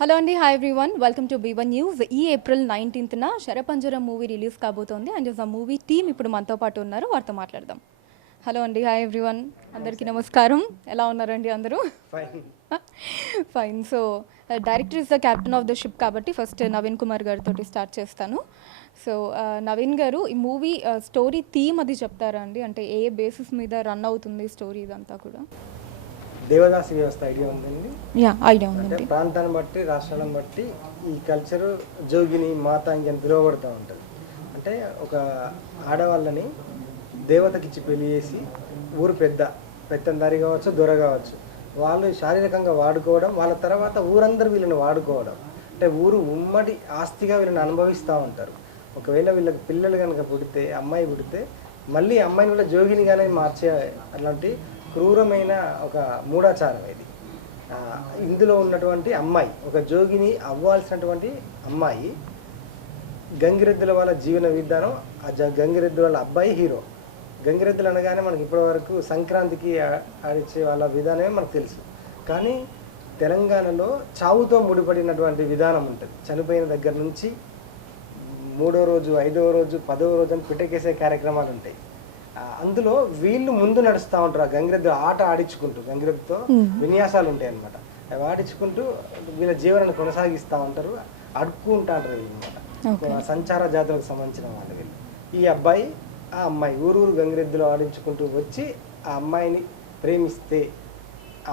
Hello అండి, hi everyone, welcome to B1 news. ఈ April 19న Sarapanjaram movie release కాబోతోంది. And ఆ మూవీ టీమ్ ఇప్పుడు మనతో పాటు ఉన్నారు, వారితో మాట్లాడదాం. హలో అండి, హాయ్ ఎవ్రీవన్, అందరికీ నమస్కారం. ఎలా ఉన్నారండి అందరూ? Fine. So director is the captain of the ship కాబట్టి ఫస్ట్ నవీన్ కుమార్ గారితో స్టార్ట్ చేస్తాను. సో నవీన్ గారు, ఈ మూవీ స్టోరీ థీమ్ అది చెప్తారా అండి? అంటే ఏ బేసిస్ మీద రన్ అవుతుంది స్టోరీ ఇదంతా కూడా? దేవదాసి వ్యవస్థ ఐడియా ఉందండి. యా, ఐడియా అంటే ఉందండి. ప్రాంతాన్ని బట్టి రాష్ట్రాలను బట్టి ఈ కల్చర్ జోగిని మాతాంగి అని పిలువబడుతూ ఉంటుంది. అంటే ఒక ఆడవాళ్ళని దేవతకిచ్చి పెళ్లి చేసి ఊరు పెత్తందారి కావచ్చు, దొర కావచ్చు, వాళ్ళు శారీరకంగా వాడుకోవడం, వాళ్ళ తర్వాత ఊరందరూ వీళ్ళని వాడుకోవడం. అంటే ఊరు ఉమ్మడి ఆస్తిగా వీళ్ళని అనుభవిస్తూ ఉంటారు. ఒకవేళ వీళ్ళకి పిల్లలు కనుక అమ్మాయి పుడితే మళ్ళీ అమ్మాయిని కూడా జోగినిగానే మార్చే అలాంటి క్రూరమైన ఒక మూఢాచారం ఇది. ఇందులో ఉన్నటువంటి అమ్మాయి ఒక జోగిని అవ్వాల్సినటువంటి అమ్మాయి, గంగిరెద్దుల వాళ్ళ జీవన విధానం, గంగిరెద్దుల వాళ్ళ అబ్బాయి హీరో. గంగిరెద్దులు అనగానే మనకి ఇప్పటివరకు సంక్రాంతికి ఆడిచ్చే వాళ్ళ విధానమే మనకు తెలుసు. కానీ తెలంగాణలో చావుతో ముడిపడినటువంటి విధానం ఉంటుంది. చనిపోయిన దగ్గర నుంచి 3వ రోజు, 5వ రోజు, 10వ రోజు అని పిట్టకేసే కార్యక్రమాలు ఉంటాయి. అందులో వీళ్ళు ముందు నడుస్తూ ఉంటారు. ఆ గంగిరెద్దు ఆట ఆడించుకుంటూ, గంగిరెద్దుతో విన్యాసాలు ఉంటాయి అన్నమాట. అవి ఆడించుకుంటూ వీళ్ళ జీవనాన్ని కొనసాగిస్తూ ఉంటారు, అడుక్కుంటా ఉంటారు వీళ్ళు అనమాట. సంచార జాతులకు సంబంధించిన వాళ్ళు వీళ్ళు. ఈ అబ్బాయి ఆ అమ్మాయి ఊరు గంగిరెద్దులో ఆడించుకుంటూ వచ్చి ఆ అమ్మాయిని ప్రేమిస్తే,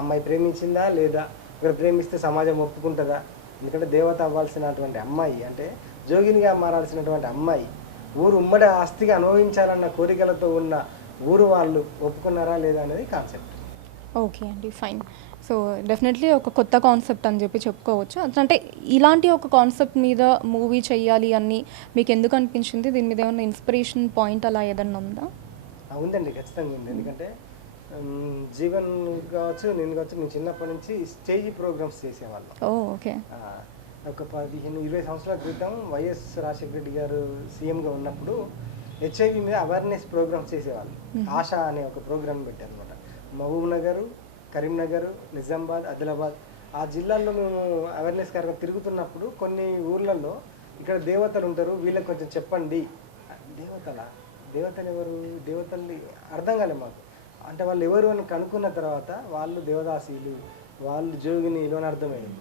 అమ్మాయి ప్రేమించిందా లేదా, ఇక్కడ ప్రేమిస్తే సమాజం ఒప్పుకుంటుందా? ఎందుకంటే దేవత అవ్వాల్సినటువంటి అమ్మాయి, అంటే జోగినిగా మారాల్సినటువంటి అమ్మాయి ఊరు ఉమ్మడి ఆస్తిగా అనుభవించాలన్న కోరికలతో ఉన్న ఊరు వాళ్ళు ఒప్పుకున్నారా లేదా అనేది కాన్సెప్ట్. ఓకే అండి, ఫైన్. సో డెఫినెట్లీ ఒక కొత్త కాన్సెప్ట్ అని చెప్పుకోవచ్చు. అంటే ఇలాంటి ఒక కాన్సెప్ట్ మీద మూవీ చెయ్యాలి అని మీకు ఎందుకు అనిపించింది? దీని మీద ఏమైనా ఇన్స్పిరేషన్ పాయింట్ అలా ఏదన్నా ఉందా? ఉందండి, ఖచ్చితంగా ఉంది. ఎందుకంటే జీవన్ కావచ్చు, నేను కావచ్చు, నేను చిన్నప్పటి నుంచి స్టేజ్ ప్రోగ్రామ్స్ చేసేవాళ్ళం. ఓకే. ఒక 15-20 సంవత్సరాల క్రితం వైఎస్ రాజశేఖర రెడ్డి గారు సీఎంగా ఉన్నప్పుడు హెచ్ఐవి మీద అవేర్నెస్ ప్రోగ్రామ్స్ చేసేవాళ్ళు. ఆశా అనే ఒక ప్రోగ్రామ్ పెట్టారు అనమాట. మహబూబ్ నగర్, కరీంనగర్, నిజామాబాద్, ఆదిలాబాద్ ఆ జిల్లాల్లో మేము అవేర్నెస్ కార్యక్రమం తిరుగుతున్నప్పుడు కొన్ని ఊర్లలో ఇక్కడ దేవతలు ఉంటారు, వీళ్ళకి కొంచెం చెప్పండి. దేవతలు ఎవరు? దేవతల్ని అర్థం కాలే మాకు. అంటే వాళ్ళు ఎవరు అని కనుక్కున్న తర్వాత వాళ్ళు దేవదాసీలు, వాళ్ళు జోగినీలు అని అర్థమైంది.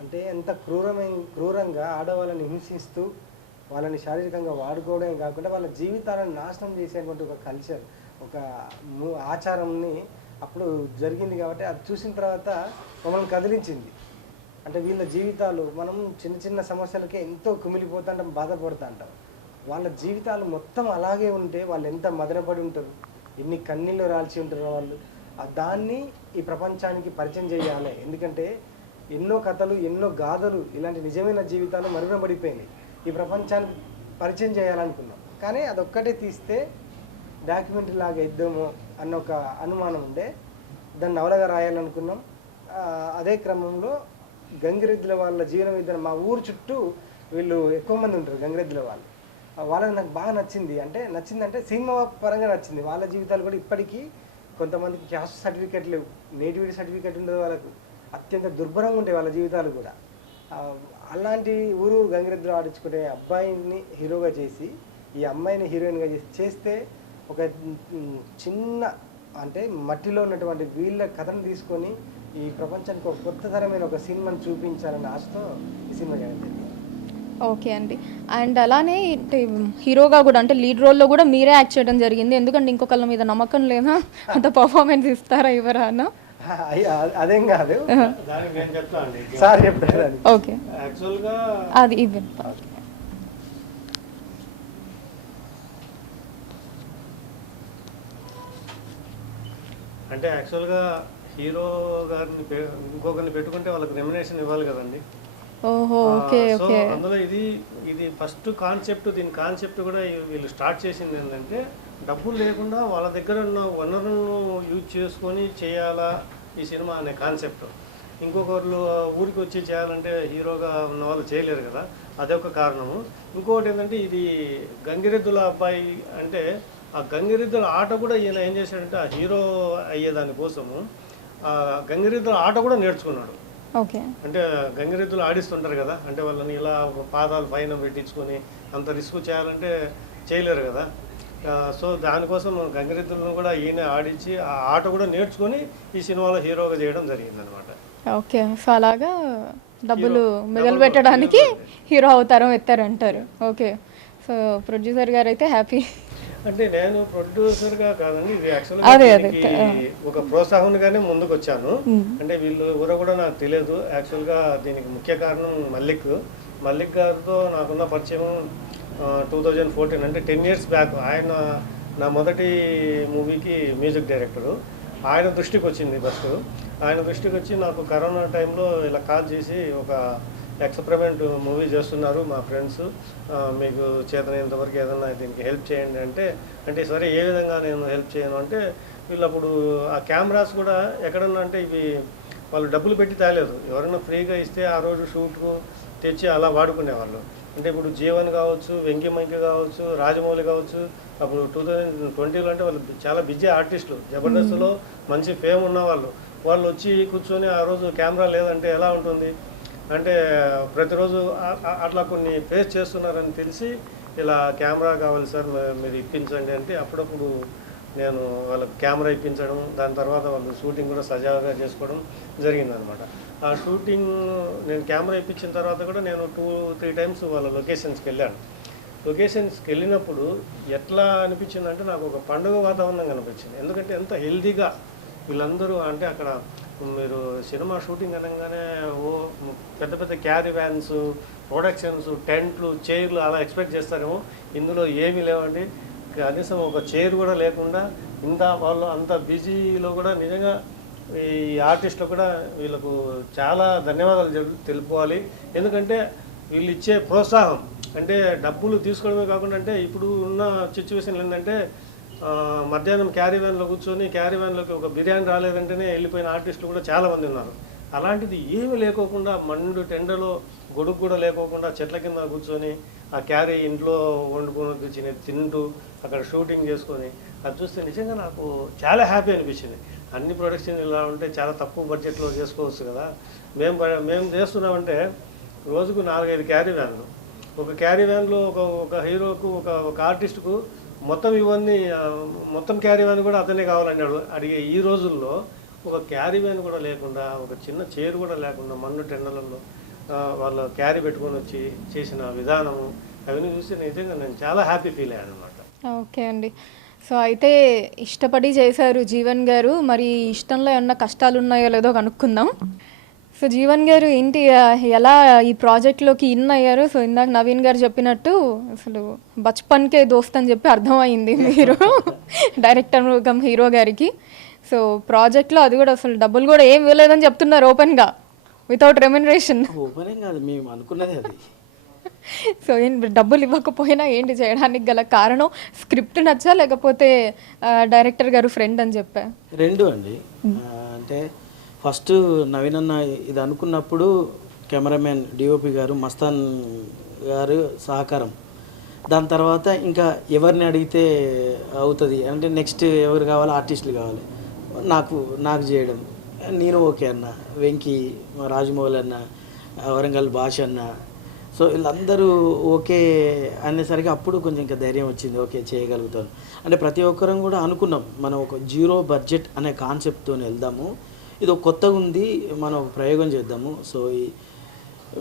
అంటే ఎంత క్రూరంగా ఆడవాళ్ళని హింసిస్తూ వాళ్ళని శారీరకంగా వాడుకోవడమే కాకుండా వాళ్ళ జీవితాలను నాశనం చేసేటువంటి ఒక కల్చర్, ఒక ఆచారంని అప్పుడు జరిగింది. కాబట్టి అది చూసిన తర్వాత మమ్మల్ని కదిలించింది. అంటే వీళ్ళ జీవితాలు, మనం చిన్న చిన్న సమస్యలకే ఎంతో కుమిలిపోతుంటాం, బాధపడుతుంటాం. వాళ్ళ జీవితాలు మొత్తం అలాగే ఉంటే వాళ్ళు ఎంత మదనపడి ఉంటారు, ఎన్ని కన్నీళ్ళు రాల్చి ఉంటారు వాళ్ళు. దాన్ని ఈ ప్రపంచానికి పరిచయం చేయాలి. ఎందుకంటే ఎన్నో కథలు, ఎన్నో గాథలు, ఇలాంటి నిజమైన జీవితాలు మరుగునబడిపోయినాయి. ఈ ప్రపంచానికి పరిచయం చేయాలనుకున్నాం, కానీ అదొక్కటే తీస్తే డాక్యుమెంటరీ లాగా ఇద్దాము అన్న ఒక అనుమానం ఉండే. దాన్ని నవలగా రాయాలనుకున్నాం. అదే క్రమంలో గంగిరెద్దుల వాళ్ళ జీవన విధానం, మా ఊరు చుట్టూ వీళ్ళు ఎక్కువ మంది ఉంటారు గంగిరెద్దుల వాళ్ళు. వాళ్ళకి నాకు బాగా నచ్చిందంటే సినిమా పరంగా నచ్చింది. వాళ్ళ జీవితాలు కూడా ఇప్పటికీ కొంతమందికి క్యాస్ట్ సర్టిఫికేట్ లేవు, నేటివిటీ సర్టిఫికేట్ ఉండదు, వాళ్ళకు అత్యంత దుర్భరంగా ఉంటాయి వాళ్ళ జీవితాలు కూడా. అలాంటి ఊరు గంగిరెద్దులు ఆడించుకునే అబ్బాయిని హీరోగా చేసి ఈ అమ్మాయిని హీరోయిన్గా చేస్తే ఒక చిన్న, అంటే మట్టిలో ఉన్నటువంటి వీళ్ళ కథను తీసుకొని ఈ ప్రపంచానికి ఒక కొత్త తరమైన ఒక సినిమాని చూపించాలన్న ఆశతో ఈ సినిమా చేయడం జరిగింది. ఓకే అండి. అండ్ అలానే హీరోగా కూడా, అంటే లీడ్ రోల్లో కూడా మీరే యాక్ట్ చేయడం జరిగింది. ఎందుకంటే ఇంకొకళ్ళ మీద నమ్మకం లేదా, అంత పర్ఫార్మెన్స్ ఇస్తారా ఇవ్వరా అన్న? అదేం కాదు, దానికి నేను చెప్తా అండి. సార్ చెప్తారు. ఓకే, యాక్చువల్గా అది ఇవ్వండి. అంటే యాక్చువల్గా హీరో గారిని ఇంకొకరిని పెట్టుకుంటే వాళ్ళకి రెమ్యునేషన్ ఇవ్వాలి కదండి. ఓహో, ఓకే సో ఓకే. అందులో ఇది ఫస్ట్ కాన్సెప్ట్. దీని కాన్సెప్ట్ కూడా వీళ్ళు స్టార్ట్ చేసింది ఏంటంటే, డబ్బులు లేకుండా వాళ్ళ దగ్గర ఉన్న వనరులను యూజ్ చేసుకొని చేయాలా ఈ సినిమా అనే కాన్సెప్ట్. ఇంకొకరు ఊరికి వచ్చి చేయాలంటే హీరోగా ఉన్న వాళ్ళు చేయలేరు కదా, అదొక కారణము. ఇంకొకటి ఏంటంటే, ఇది గంగిరెద్దుల అబ్బాయి అంటే ఆ గంగిరెద్దుల ఆట కూడా ఈయన ఏం చేశాడంటే, ఆ హీరో అయ్యేదానికోసము ఆ గంగిరెద్దుల ఆట కూడా నేర్చుకున్నాడు. ఓకే. అంటే గంగిరెద్దులు ఆడిస్తుంటారు కదా, అంటే వాళ్ళని ఇలా పాదాలు పైన పెట్టించుకొని అంత రిస్క్ చేయాలంటే చేయలేరు కదా. సో దానికోసం గంగిరెద్దులను కూడా ఈయన ఆడించి ఆ ఆట కూడా నేర్చుకొని ఈ సినిమాలో హీరోగా చేయడం జరిగిందనమాట. ఓకే. సో అలాగా డబ్బులు మిగలు పెట్టడానికి హీరో అవతారం ఎత్తారంటారు. ఓకే. సో ప్రొడ్యూసర్ గారు అయితే హ్యాపీ. అంటే నేను ప్రొడ్యూసర్గా కాదండి, ఇది అదే యాక్చువల్గా ఒక ప్రోత్సాహంగానే ముందుకు వచ్చాను. అంటే వీళ్ళు ఎవరో కూడా నాకు తెలియదు. యాక్చువల్గా దీనికి ముఖ్య కారణం మల్లిక్ గారితో నాకున్న పరిచయం 2014, అంటే 10 years బ్యాక్. ఆయన నా మొదటి మూవీకి మ్యూజిక్ డైరెక్టరు. ఆయన దృష్టికి వచ్చింది ఫస్ట్. ఆయన దృష్టికి వచ్చి నాకు కరోనా టైంలో ఇలా కాల్ చేసి ఒక ఎక్స్పెరిమెంట్ మూవీ చేస్తున్నారు మా ఫ్రెండ్స్, మీకు చేతనైనంతవరకు ఏదన్నా దీనికి హెల్ప్ చేయండి అంటే సరే ఏ విధంగా నేను హెల్ప్ చేయను అంటే, వీళ్ళు అప్పుడు ఆ కెమెరాస్ కూడా ఎక్కడన్నా అంటే ఇవి వాళ్ళు డబ్బులు పెట్టి తేలేదు, ఎవరైనా ఫ్రీగా ఇస్తే ఆ రోజు షూట్కు తెచ్చి అలా వాడుకునేవాళ్ళు. అంటే ఇప్పుడు జీవన్ కావచ్చు, వెంకీ మైకి కావచ్చు, రాజమౌళి కావచ్చు, అప్పుడు 2020లో అంటే వాళ్ళు చాలా బిజీ ఆర్టిస్టులు, జబర్దస్త్లో మంచి ఫేమ్ ఉన్న వాళ్ళు వచ్చి కూర్చొని ఆ రోజు కెమెరా లేదంటే ఎలా ఉంటుంది. అంటే ప్రతిరోజు అట్లా కొన్ని ఫేస్ చేస్తున్నారని తెలిసి ఇలా కెమెరా కావాలి సార్ మీరు ఇప్పించండి అంటే అప్పుడప్పుడు నేను వాళ్ళకి కెమెరా ఇప్పించడం, దాని తర్వాత వాళ్ళు షూటింగ్ కూడా సజావుగా చేసుకోవడం జరిగిందనమాట. ఆ షూటింగ్ నేను కెమెరా ఇప్పించిన తర్వాత కూడా నేను 2-3 times వాళ్ళ లొకేషన్స్కి వెళ్ళాను. లొకేషన్స్కి వెళ్ళినప్పుడు ఎట్లా అనిపించిందంటే నాకు ఒక పండుగ వాతావరణం కనిపించింది. ఎందుకంటే ఎంత హెల్దీగా వీళ్ళందరూ, అంటే అక్కడ మీరు సినిమా షూటింగ్ అనగానే పెద్ద పెద్ద క్యారీ వ్యాన్స్, ప్రొడక్షన్స్, టెంట్లు, చైర్లు అలా ఎక్స్పెక్ట్ చేస్తారేమో. ఇందులో ఏమీ లేవండి, కనీసం ఒక చైర్ కూడా లేకుండా వాళ్ళు అంత బిజీలో కూడా నిజంగా ఈ ఆర్టిస్టులు కూడా వీళ్ళకు చాలా ధన్యవాదాలు తెలుపుకోవాలి. ఎందుకంటే వీళ్ళు ఇచ్చే ప్రోత్సాహం, అంటే డబ్బులు తీసుకోవడమే కాకుండా, అంటే ఇప్పుడు ఉన్న సిచ్యువేషన్ ఏంటంటే మధ్యాహ్నం క్యారీ వ్యాన్లో కూర్చొని క్యారీ వ్యాన్లోకి ఒక బిర్యానీ రాలేదంటేనే వెళ్ళిపోయిన ఆర్టిస్టులు కూడా చాలామంది ఉన్నారు. అలాంటిది ఏమీ లేకోకుండా మండు టెండలో గొడుగు కూడా లేకోకుండా చెట్ల కింద కూర్చొని ఆ క్యారీ ఇంట్లో వండుకొని తింటూ అక్కడ షూటింగ్ చేసుకొని అది చూస్తే నిజంగా నాకు చాలా హ్యాపీ అనిపించింది. అన్ని ప్రొడక్షన్ ఇలా ఉంటే చాలా తక్కువ బడ్జెట్లో చేసుకోవచ్చు కదా. మేము చేస్తున్నామంటే రోజుకు 4-5 క్యారీ వ్యాన్లు, ఒక క్యారీ వ్యాన్లో ఒక హీరోకు ఒక ఆర్టిస్టుకు మొత్తం మొత్తం క్యారీ వ్యాన్ కూడా అతనే కావాలని అడిగే ఈ రోజుల్లో ఒక క్యారీ వ్యాన్ కూడా లేకుండా, ఒక చిన్న చైర్ కూడా లేకుండా మండు టెండలలో వాళ్ళు క్యారీ పెట్టుకొని వచ్చి చేసిన విధానము అవన్నీ చూసి నిజంగా నేను చాలా హ్యాపీ ఫీల్ అయ్యాను అనమాట. ఓకే అండి. సో అయితే ఇష్టపడి చేశారు జీవన్ గారు. మరి ఇష్టంలో ఏమన్నా కష్టాలు ఉన్నాయో లేదో కనుక్కుందాం. సో జీవన్ గారు ఏంటి, ఎలా ఈ ప్రాజెక్ట్లోకి ఇన్ అయ్యారు? సో ఇందాక నవీన్ గారు చెప్పినట్టు అసలు బచ్పన్కే దోస్త్ అని చెప్పి అర్థమైంది మీరు డైరెక్టర్ హీరో గారికి. సో ప్రాజెక్ట్లో అది కూడా అసలు డబ్బులు కూడా ఏం ఇవ్వలేదని చెప్తున్నారు ఓపెన్గా, వితౌట్ రెమ్యునరేషన్. ఓపెన్ కాదు, మేము అనుకున్నది అది. సో డబ్బులు ఇవ్వకపోయినా ఏంటి చేయడానికి గల కారణం? స్క్రిప్ట్ నచ్చా లేకపోతే డైరెక్టర్ గారు ఫ్రెండ్ అని చెప్పా? రెండు అండి. అంటే ఫస్ట్ నవీన్ అన్న ఇది అనుకున్నప్పుడు కెమెరామెన్ డిఓపి గారు మస్తాన్ గారు సహకారం, దాని తర్వాత ఇంకా ఎవరిని అడిగితే అవుతుంది అంటే నెక్స్ట్ ఎవరు కావాలి, ఆర్టిస్టులు కావాలి, నాకు చేయడం, నేను ఓకే అన్న, వెంకీ, రాజమౌళి అన్న, వరంగల్ భాష అన్న, సో వీళ్ళందరూ ఓకే అనేసరికి అప్పుడు కొంచెం ఇంకా ధైర్యం వచ్చింది, ఓకే చేయగలుగుతాను. అంటే ప్రతి ఒక్కరం కూడా అనుకున్నాం మనం ఒక 0 బడ్జెట్ అనే కాన్సెప్ట్తో వెళ్దాము, ఇది ఒక కొత్తగా ఉంది, మనం ఒక ప్రయోగం చేద్దాము. సో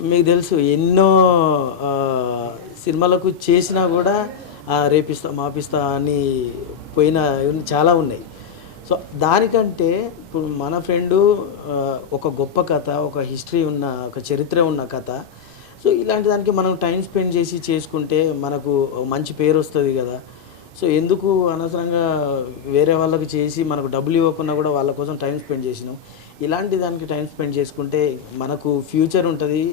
మీకు తెలుసు ఎన్నో సినిమాలకు చేసినా కూడా రేపిస్తా మాపిస్తా అని పోయిన చాలా ఉన్నాయి. సో దానికంటే ఇప్పుడు మన ఫ్రెండు ఒక గొప్ప కథ, ఒక హిస్టరీ ఉన్న, ఒక చరిత్ర ఉన్న కథ, సో ఇలాంటి దానికి మనం టైం స్పెండ్ చేసి చేసుకుంటే మనకు మంచి పేరు వస్తుంది కదా. సో ఎందుకు అనవసరంగా వేరే వాళ్ళకి చేసి మనకు డబ్బులు ఇవ్వకుండా కూడా వాళ్ళ కోసం టైం స్పెండ్ చేసినాం. ఇలాంటి దానికి టైం స్పెండ్ చేసుకుంటే మనకు ఫ్యూచర్ ఉంటుంది,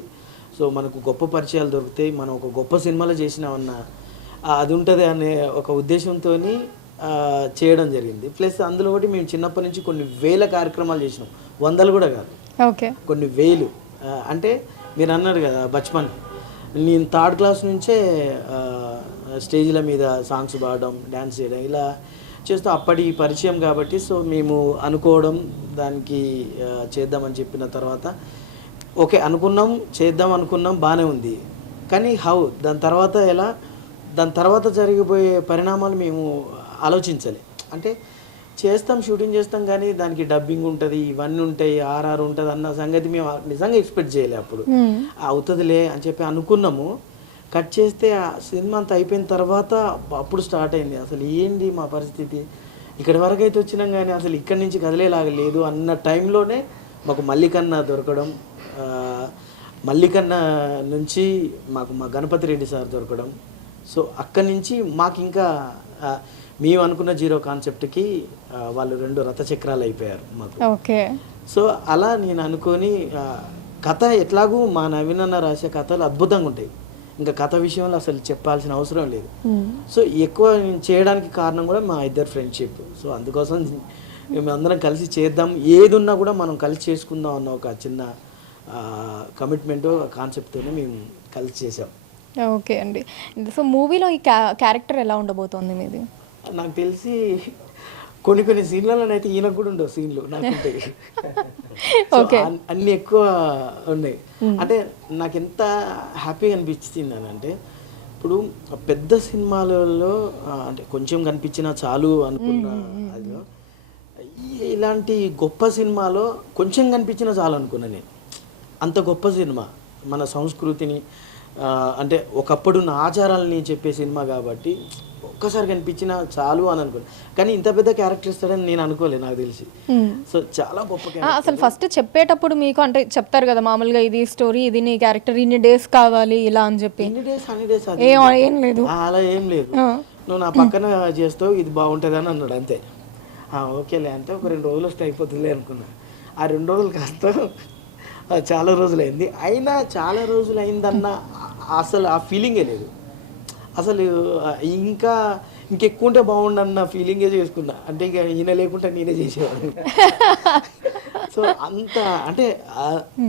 సో మనకు గొప్ప పరిచయాలు దొరుకుతాయి, మనం ఒక గొప్ప సినిమాలో చేసినామన్న అది ఉంటుంది అనే ఒక ఉద్దేశంతో చేయడం జరిగింది. ప్లస్ అందులో ఒకటి మేము చిన్నప్పటి నుంచి కొన్ని వేల కార్యక్రమాలు చేసినాం, 100 కూడా కాదు, ఓకే కొన్ని వేలు. అంటే మీరు అన్నారు కదా బచ్పన్, నేను 3rd క్లాస్ నుంచే స్టేజ్ల మీద సాంగ్స్ పాడడం, డ్యాన్స్ చేయడం ఇలా చేస్తూ అప్పటి పరిచయం కాబట్టి సో మేము అనుకోవడం దానికి చేద్దామని చెప్పిన తర్వాత ఓకే అనుకున్నాం, చేద్దాం అనుకున్నాం, బాగానే ఉంది. కానీ దాని తర్వాత ఎలా, దాని తర్వాత జరిగిపోయే పరిణామాలు మేము ఆలోచించాలి. అంటే చేస్తాం, షూటింగ్ చేస్తాం, కానీ దానికి డబ్బింగ్ ఉంటుంది, ఇవన్నీ ఉంటాయి, ఆర్ఆర్ ఉంటుంది అన్న సంగతి మేము నిజంగా ఎక్స్పెక్ట్ చేయలే. అప్పుడు అవుతుందిలే అని చెప్పి అనుకున్నాము. కట్ చేస్తే ఆ సినిమా అంతా అయిపోయిన తర్వాత అప్పుడు స్టార్ట్ అయింది అసలు ఏంటి మా పరిస్థితి, ఇక్కడి వరకు అయితే వచ్చినాం కానీ అసలు ఇక్కడి నుంచి కదిలేలాగా లేదు అన్న టైంలోనే మాకు మల్లికన్న దొరకడం, మల్లికన్న నుంచి మాకు మా గణపతి రెడ్డి సార్ దొరకడం. సో అక్కడి నుంచి మాకు ఇంకా మేము అనుకున్న జీరో కాన్సెప్ట్కి వాళ్ళు 2 రథచక్రాలు అయిపోయారు మాకు. ఓకే. సో అలా నేను అనుకొని కథ ఎట్లాగూ మా నవీన్ అన్న రాసే కథలు అద్భుతంగా ఉంటాయి, ఇంకా కథ విషయంలో అసలు చెప్పాల్సిన అవసరం లేదు. సో ఎక్కువ నేను చేయడానికి కారణం కూడా మా ఇద్దరు ఫ్రెండ్షిప్. సో అందుకోసం మేము అందరం కలిసి చేద్దాం, ఏది ఉన్నా కూడా మనం కలిసి చేసుకుందాం అన్న ఒక చిన్న కమిట్మెంట్ కాన్సెప్ట్తోనే మేము కలిసి చేసాం. ఓకే అండి. సో మూవీలో ఈ క్యారెక్టర్ ఎలా ఉండబోతోంది మీది? నాకు తెలిసి కొన్ని సీన్లలోనైతే ఈయనకు కూడా ఉండవు సీన్లు, నాకుంటాయి. అన్ని ఎక్కువ ఉన్నాయి. అంటే నాకు ఎంత హ్యాపీగా అనిపించింది అని అంటే, ఇప్పుడు పెద్ద సినిమాలలో అంటే కొంచెం కనిపించినా చాలు అనుకున్న అదిలో, ఇలాంటి గొప్ప సినిమాలో కొంచెం కనిపించినా చాలు అనుకున్నా నేను. అంత గొప్ప సినిమా, మన సంస్కృతిని అంటే ఒకప్పుడున్న ఆచారాలని చెప్పే సినిమా కాబట్టి ఒక్కసారి కనిపించినా చాలు అని అనుకున్నాను. కానీ ఇంత పెద్ద క్యారెక్టర్ ఇస్తాడని నేను అనుకోలేదు, నాకు తెలిసి. సో చాలా గొప్ప క్యారెక్టర్. అసలు ఫస్ట్ చెప్పేటప్పుడు మీకు అంటే చెప్తారు కదా మామూలుగా, ఇది స్టోరీ, ఇది నీ క్యారెక్టర్, ఇన్ని డేస్ కావాలి ఇలా అని చెప్పి. ఎన్ని డేస్ అన్ని డేస్ ఏం లేదు, అలా ఏం లేదు. నువ్వు నా పక్కన చేస్తావు, ఇది బాగుంటుంది అని అన్నాడు అంతే. ఓకేలే అంటే ఒక 2 రోజులు వస్తే అయిపోతుందిలే అనుకున్నా. ఆ 2 రోజులు కాస్త చాలా రోజులైంది. అయినా చాలా రోజులు అయిందన్న అసలు ఆ ఫీలింగే లేదు. అసలు ఇంకెక్కువ ఉంటే బాగుండన్న ఫీలింగే చేసుకున్నా. అంటే ఇక ఈయన లేకుండా నేనే చేసేవాడిని. సో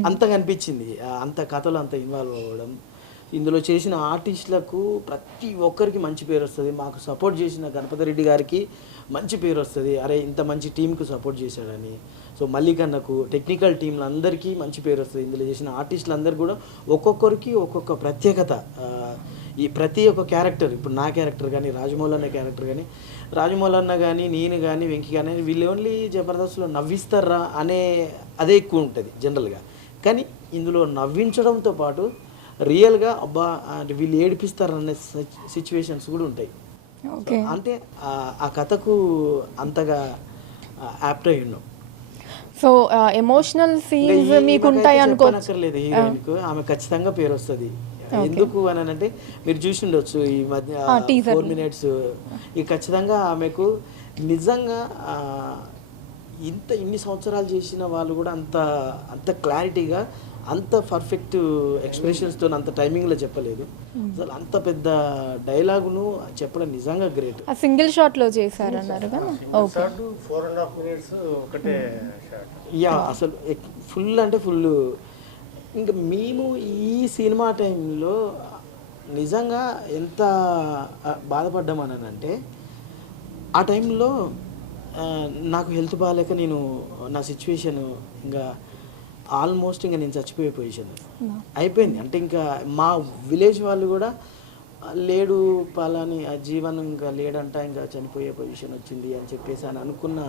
అంత కనిపించింది, అంత కథలు అంత ఇన్వాల్వ్ అవ్వడం. ఇందులో చేసిన ఆర్టిస్టులకు ప్రతి ఒక్కరికి మంచి పేరు వస్తుంది. మాకు సపోర్ట్ చేసిన గణపతి రెడ్డి గారికి మంచి పేరు వస్తుంది, అరే ఇంత మంచి టీంకు సపోర్ట్ చేశాడని. సో మల్లికన్నకు, టెక్నికల్ టీంలందరికీ మంచి పేరు వస్తుంది. ఇందులో చేసిన ఆర్టిస్టులందరూ కూడా ఒక్కొక్కరికి ఒక్కొక్క ప్రత్యేకత. ఈ ప్రతి ఒక్క క్యారెక్టర్, ఇప్పుడు నా క్యారెక్టర్ కానీ, రాజమౌళి అన్న క్యారెక్టర్ కానీ, రాజమౌళి అన్న కానీ, నేను కానీ, వెంకీ కానీ, వీళ్ళు ఓన్లీ జబర్దస్త్లో నవ్విస్తారా అదే ఎక్కువ ఉంటుంది జనరల్గా. కానీ ఇందులో నవ్వించడంతో పాటు రియల్గా అబ్బా అంటే వీళ్ళు ఏడిపిస్తారనే సిచ్యువేషన్స్ కూడా ఉంటాయి. అంటే ఆ కథకు అంతగా యాప్ట్ అయి ఉన్నాం. సో ఎమోషనల్ సీన్స్ మీకు ఉంటాయి అనుకోనక్కర్లేదు. హీరోయిన్కు ఆమె ఖచ్చితంగా పేరు వస్తుంది. ఎందుకు అని అంటే మీరు చూసి ఉండొచ్చు ఈ మధ్య 4 minutes. ఇక ఖచ్చితంగా ఆమెకు నిజంగా ఇన్ని సంవత్సరాలు చేసిన వాళ్ళు కూడా అంత క్లారిటీగా, అంత పర్ఫెక్ట్ ఎక్స్ప్రెషన్స్తో, అంత టైమింగ్లో చెప్పలేదు. అసలు అంత పెద్ద డైలాగును చెప్పడం నిజంగా గ్రేట్. సింగిల్ షాట్లో చేశారన్నారు కదా. యా అసలు ఫుల్ అంటే ఫుల్. ఇంకా మేము ఈ సినిమా టైంలో నిజంగా ఎంత బాధపడ్డామనంటే, ఆ టైంలో నాకు హెల్త్ బాగాలేక నేను నా సిచ్యువేషన్ ఇంకా ఆల్మోస్ట్ ఇంకా నేను చచ్చిపోయే పొజిషన్ అయిపోయింది. అంటే ఇంకా మా విలేజ్ వాళ్ళు కూడా లేడు పలాని జీవనం ఇంకా లేడంట, ఇంకా చనిపోయే పొజిషన్ వచ్చింది అని చెప్పేసి అని అనుకున్న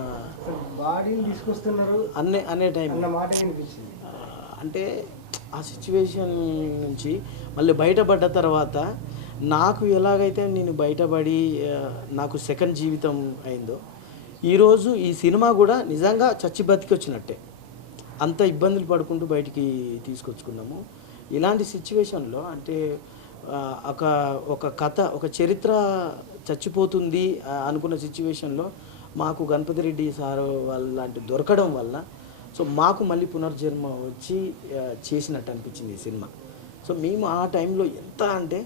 బాడీని తీసుకొస్తున్నారు అనే టైం అంటే ఆ సిచ్యువేషన్ నుంచి మళ్ళీ బయటపడ్డ తర్వాత నాకు ఎలాగైతే నేను బయటపడి నాకు సెకండ్ జీవితం అయిందో, ఈరోజు ఈ సినిమా కూడా నిజంగా చచ్చి బతికి వచ్చినట్టే. అంత ఇబ్బందులు పడుకుంటూ బయటికి తీసుకొచ్చుకున్నాము. ఇలాంటి సిచ్యువేషన్లో అంటే ఒక కథ, ఒక చరిత్ర చచ్చిపోతుంది అనుకున్న సిచ్యువేషన్లో మాకు గణపతి రెడ్డి సార్ వాళ్ళ లాంటి దొరకడం వల్ల సో మాకు మళ్ళీ పునర్జన్మ వచ్చి చేసినట్టు అనిపించింది ఈ సినిమా. సో మేము ఆ టైంలో ఎంత అంటే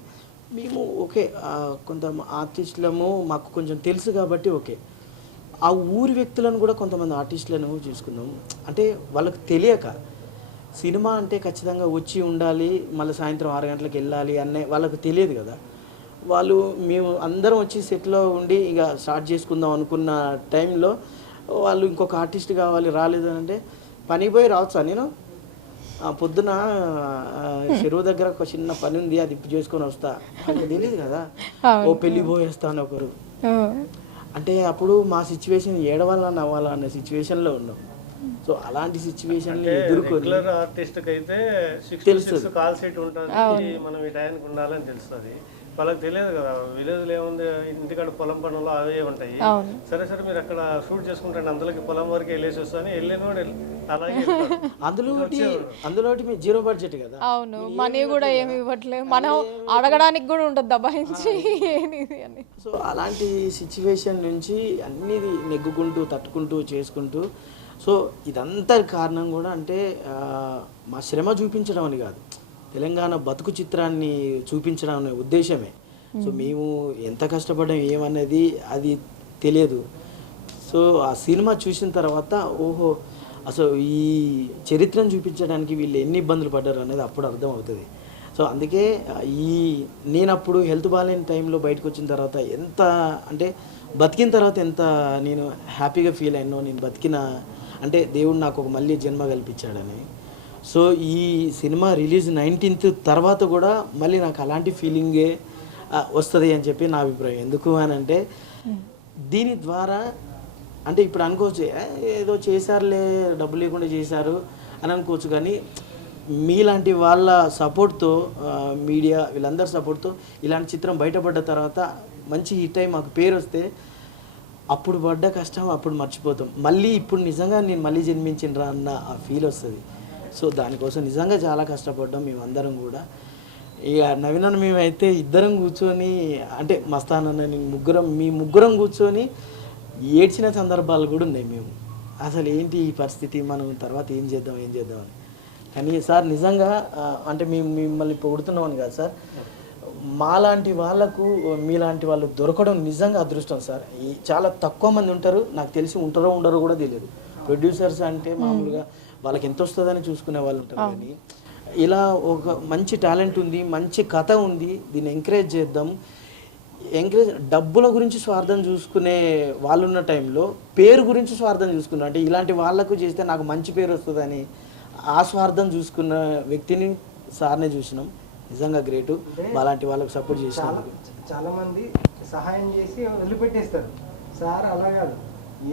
మేము ఓకే కొంత ఆర్టిస్టులము మాకు కొంచెం తెలుసు కాబట్టి ఓకే, ఆ ఊరి వ్యక్తులను కూడా కొంతమంది ఆర్టిస్టులను చూసుకున్నాము. అంటే వాళ్ళకు తెలియక సినిమా అంటే ఖచ్చితంగా వచ్చి ఉండాలి, మళ్ళీ సాయంత్రం 6 గంటలకు వెళ్ళాలి అనే వాళ్ళకు తెలియదు కదా. మేము అందరం వచ్చి సెట్లో ఉండి ఇక స్టార్ట్ చేసుకుందాం అనుకున్న టైంలో వాళ్ళు ఇంకొక ఆర్టిస్ట్ కావాలి రాలేదు అంటే పనికి పోయి రావచ్చా నేను పొద్దున చెరువు దగ్గర ఒక చిన్న పని ఉంది, అది ఇప్పు చేసుకొని వస్తా. నాకు తెలియదు కదా, ఓ పెళ్ళి పోయేస్తాను ఒకరు. అంటే అప్పుడు మా సిచ్యువేషన్ ఏడవాలా నవ్వాలా అనే సిచ్యువేషన్లో ఉన్నాం. సో అలాంటి సిచ్యువేషన్ ఎదుర్కొని ఆర్టిస్ట్ కి అయితే 6 కాల్ సీట్ ఉంటుంది, మనం ఈ టైంకి ఉండాలని తెలుస్తుంది. వాళ్ళకి తెలియదు కదా, విలేజ్లో ఏముంది, ఇంటికాడ పొలం పనులు అవే ఉంటాయి. సరే సరే మీరు అక్కడ షూట్ చేసుకుంటాను, అందులోకి పొలం వరకు వెళ్ళేసి వస్తాను, వెళ్ళిన కూడా అలాగే అందులో మీరు 0 బడ్జెట్ కదా. అవును, మనీ కూడా ఏమి ఇవ్వట్లేదు, మనం అడగడానికి కూడా ఉంటుంది దబాయించి అని. సో అలాంటి సిచ్యువేషన్ నుంచి అన్నీ నెగ్గుకుంటూ తట్టుకుంటూ చేసుకుంటూ, సో ఇదంతా కారణం కూడా అంటే మా శ్రమ చూపించడం అని కాదు, తెలంగాణ బతుకు చిత్రాన్ని చూపించడం అనే ఉద్దేశమే. సో మేము ఎంత కష్టపడ్డాం ఏమనేది అది తెలియదు. సో ఆ సినిమా చూసిన తర్వాత ఓహో అసలు ఈ చరిత్రను చూపించడానికి వీళ్ళు ఎన్ని ఇబ్బందులు పడ్డారు అనేది అప్పుడు అర్థం అవుతుంది. సో అందుకే నేను అప్పుడు హెల్త్ బాగాలేని టైంలో బయటకు వచ్చిన తర్వాత ఎంత అంటే బతికిన తర్వాత ఎంత నేను హ్యాపీగా ఫీల్ అయినో, నేను బతికిన అంటే దేవుడు నాకు ఒక మళ్ళీ జన్మ కల్పించాడని. సో ఈ సినిమా రిలీజ్ 19th తర్వాత కూడా మళ్ళీ నాకు అలాంటి ఫీలింగే వస్తుంది అని చెప్పి నా అభిప్రాయం. ఎందుకు అని అంటే దీని ద్వారా అంటే ఇప్పుడు అనుకోవచ్చు ఏదో చేశారులే డబ్బులు లేకుండా చేశారు అని అనుకోవచ్చు, కానీ మీలాంటి వాళ్ళ సపోర్ట్తో, మీడియా వీళ్ళందరి సపోర్ట్తో ఇలాంటి చిత్రం బయటపడ్డ తర్వాత మంచి హిట్ అయ్యి మాకు పేరు వస్తే అప్పుడు పడ్డ కష్టం అప్పుడు మర్చిపోతాం, మళ్ళీ ఇప్పుడు నిజంగా నేను మళ్ళీ జన్మించినరా అన్న ఆ ఫీల్ వస్తుంది. సో దానికోసం నిజంగా చాలా కష్టపడ్డాం మేమందరం కూడా. ఇక నవీన మేమైతే ఇద్దరం కూర్చొని అంటే మస్తానన్న నేను ముగ్గురం కూర్చొని ఏడ్చిన సందర్భాలు కూడా ఉన్నాయి. మేము అసలు ఏంటి ఈ పరిస్థితి, మనం తర్వాత ఏం చేద్దాం అని. కానీ సార్ నిజంగా అంటే మేము మిమ్మల్ని పొగుడుతున్నామని కాదు సార్, మాలాంటి వాళ్ళకు మీలాంటి వాళ్ళు దొరకడం నిజంగా అదృష్టం సార్. చాలా తక్కువ మంది ఉంటారు, నాకు తెలిసి ఉంటారో ఉండరో కూడా తెలియదు. ప్రొడ్యూసర్స్ అంటే మామూలుగా వాళ్ళకి ఎంత వస్తుందని చూసుకునే వాళ్ళు ఉంటారు, కానీ ఇలా ఒక మంచి టాలెంట్ ఉంది, మంచి కథ ఉంది, దీన్ని ఎంకరేజ్ చేద్దాం. డబ్బుల గురించి స్వార్థం చూసుకునే వాళ్ళు ఉన్న టైంలో పేరు గురించి స్వార్థం చూసుకున్నాం. అంటే ఇలాంటి వాళ్ళకు చేస్తే నాకు మంచి పేరు వస్తుందని ఆ స్వార్థం చూసుకున్న వ్యక్తిని సార్నే చూసినాం. నిజంగా గ్రేటు, అలాంటి వాళ్ళకి సపోర్ట్ చేసినాం. చాలా మంది సహాయం చేసి వదిలిపెట్టేస్తారు సార్, అలా కాదు.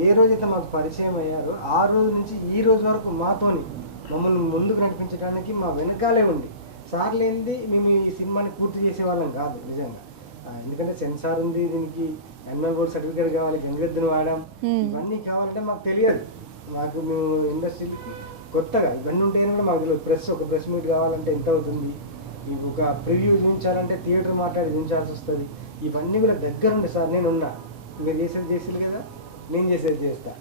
ఏ రోజైతే మాకు పరిచయం అయ్యారో ఆ రోజు నుంచి ఈ రోజు వరకు మాతోని మమ్మల్ని ముందుకు నడిపించడానికి మా వెనకాలే ఉంది. సార్ లేనిది మేము ఈ సినిమాని పూర్తి చేసేవాళ్ళం కాదు నిజంగా. ఎందుకంటే సెన్సార్ ఉంది, దీనికి ఎన్ఎల్ బోర్డ్ సర్టిఫికేట్ కావాలి, గంగిరెద్దును వాడాం, ఇవన్నీ కావాలంటే మాకు తెలియదు. మాకు మేము ఇండస్ట్రీకి కొత్తగా ఇవన్నీ ఉంటాయని కూడా మాకు తెలియదు. ఒక ప్రెస్ మీట్ కావాలంటే ఎంత అవుతుంది, మీకు ఒక ప్రివ్యూ చూపించాలంటే థియేటర్ మాట్లాడి చూపించాల్సి వస్తుంది. ఇవన్నీ కూడా దగ్గరుండి సార్ నేనున్నా, మీరు చేసేది కదా, నేను చేసేది చేస్తా,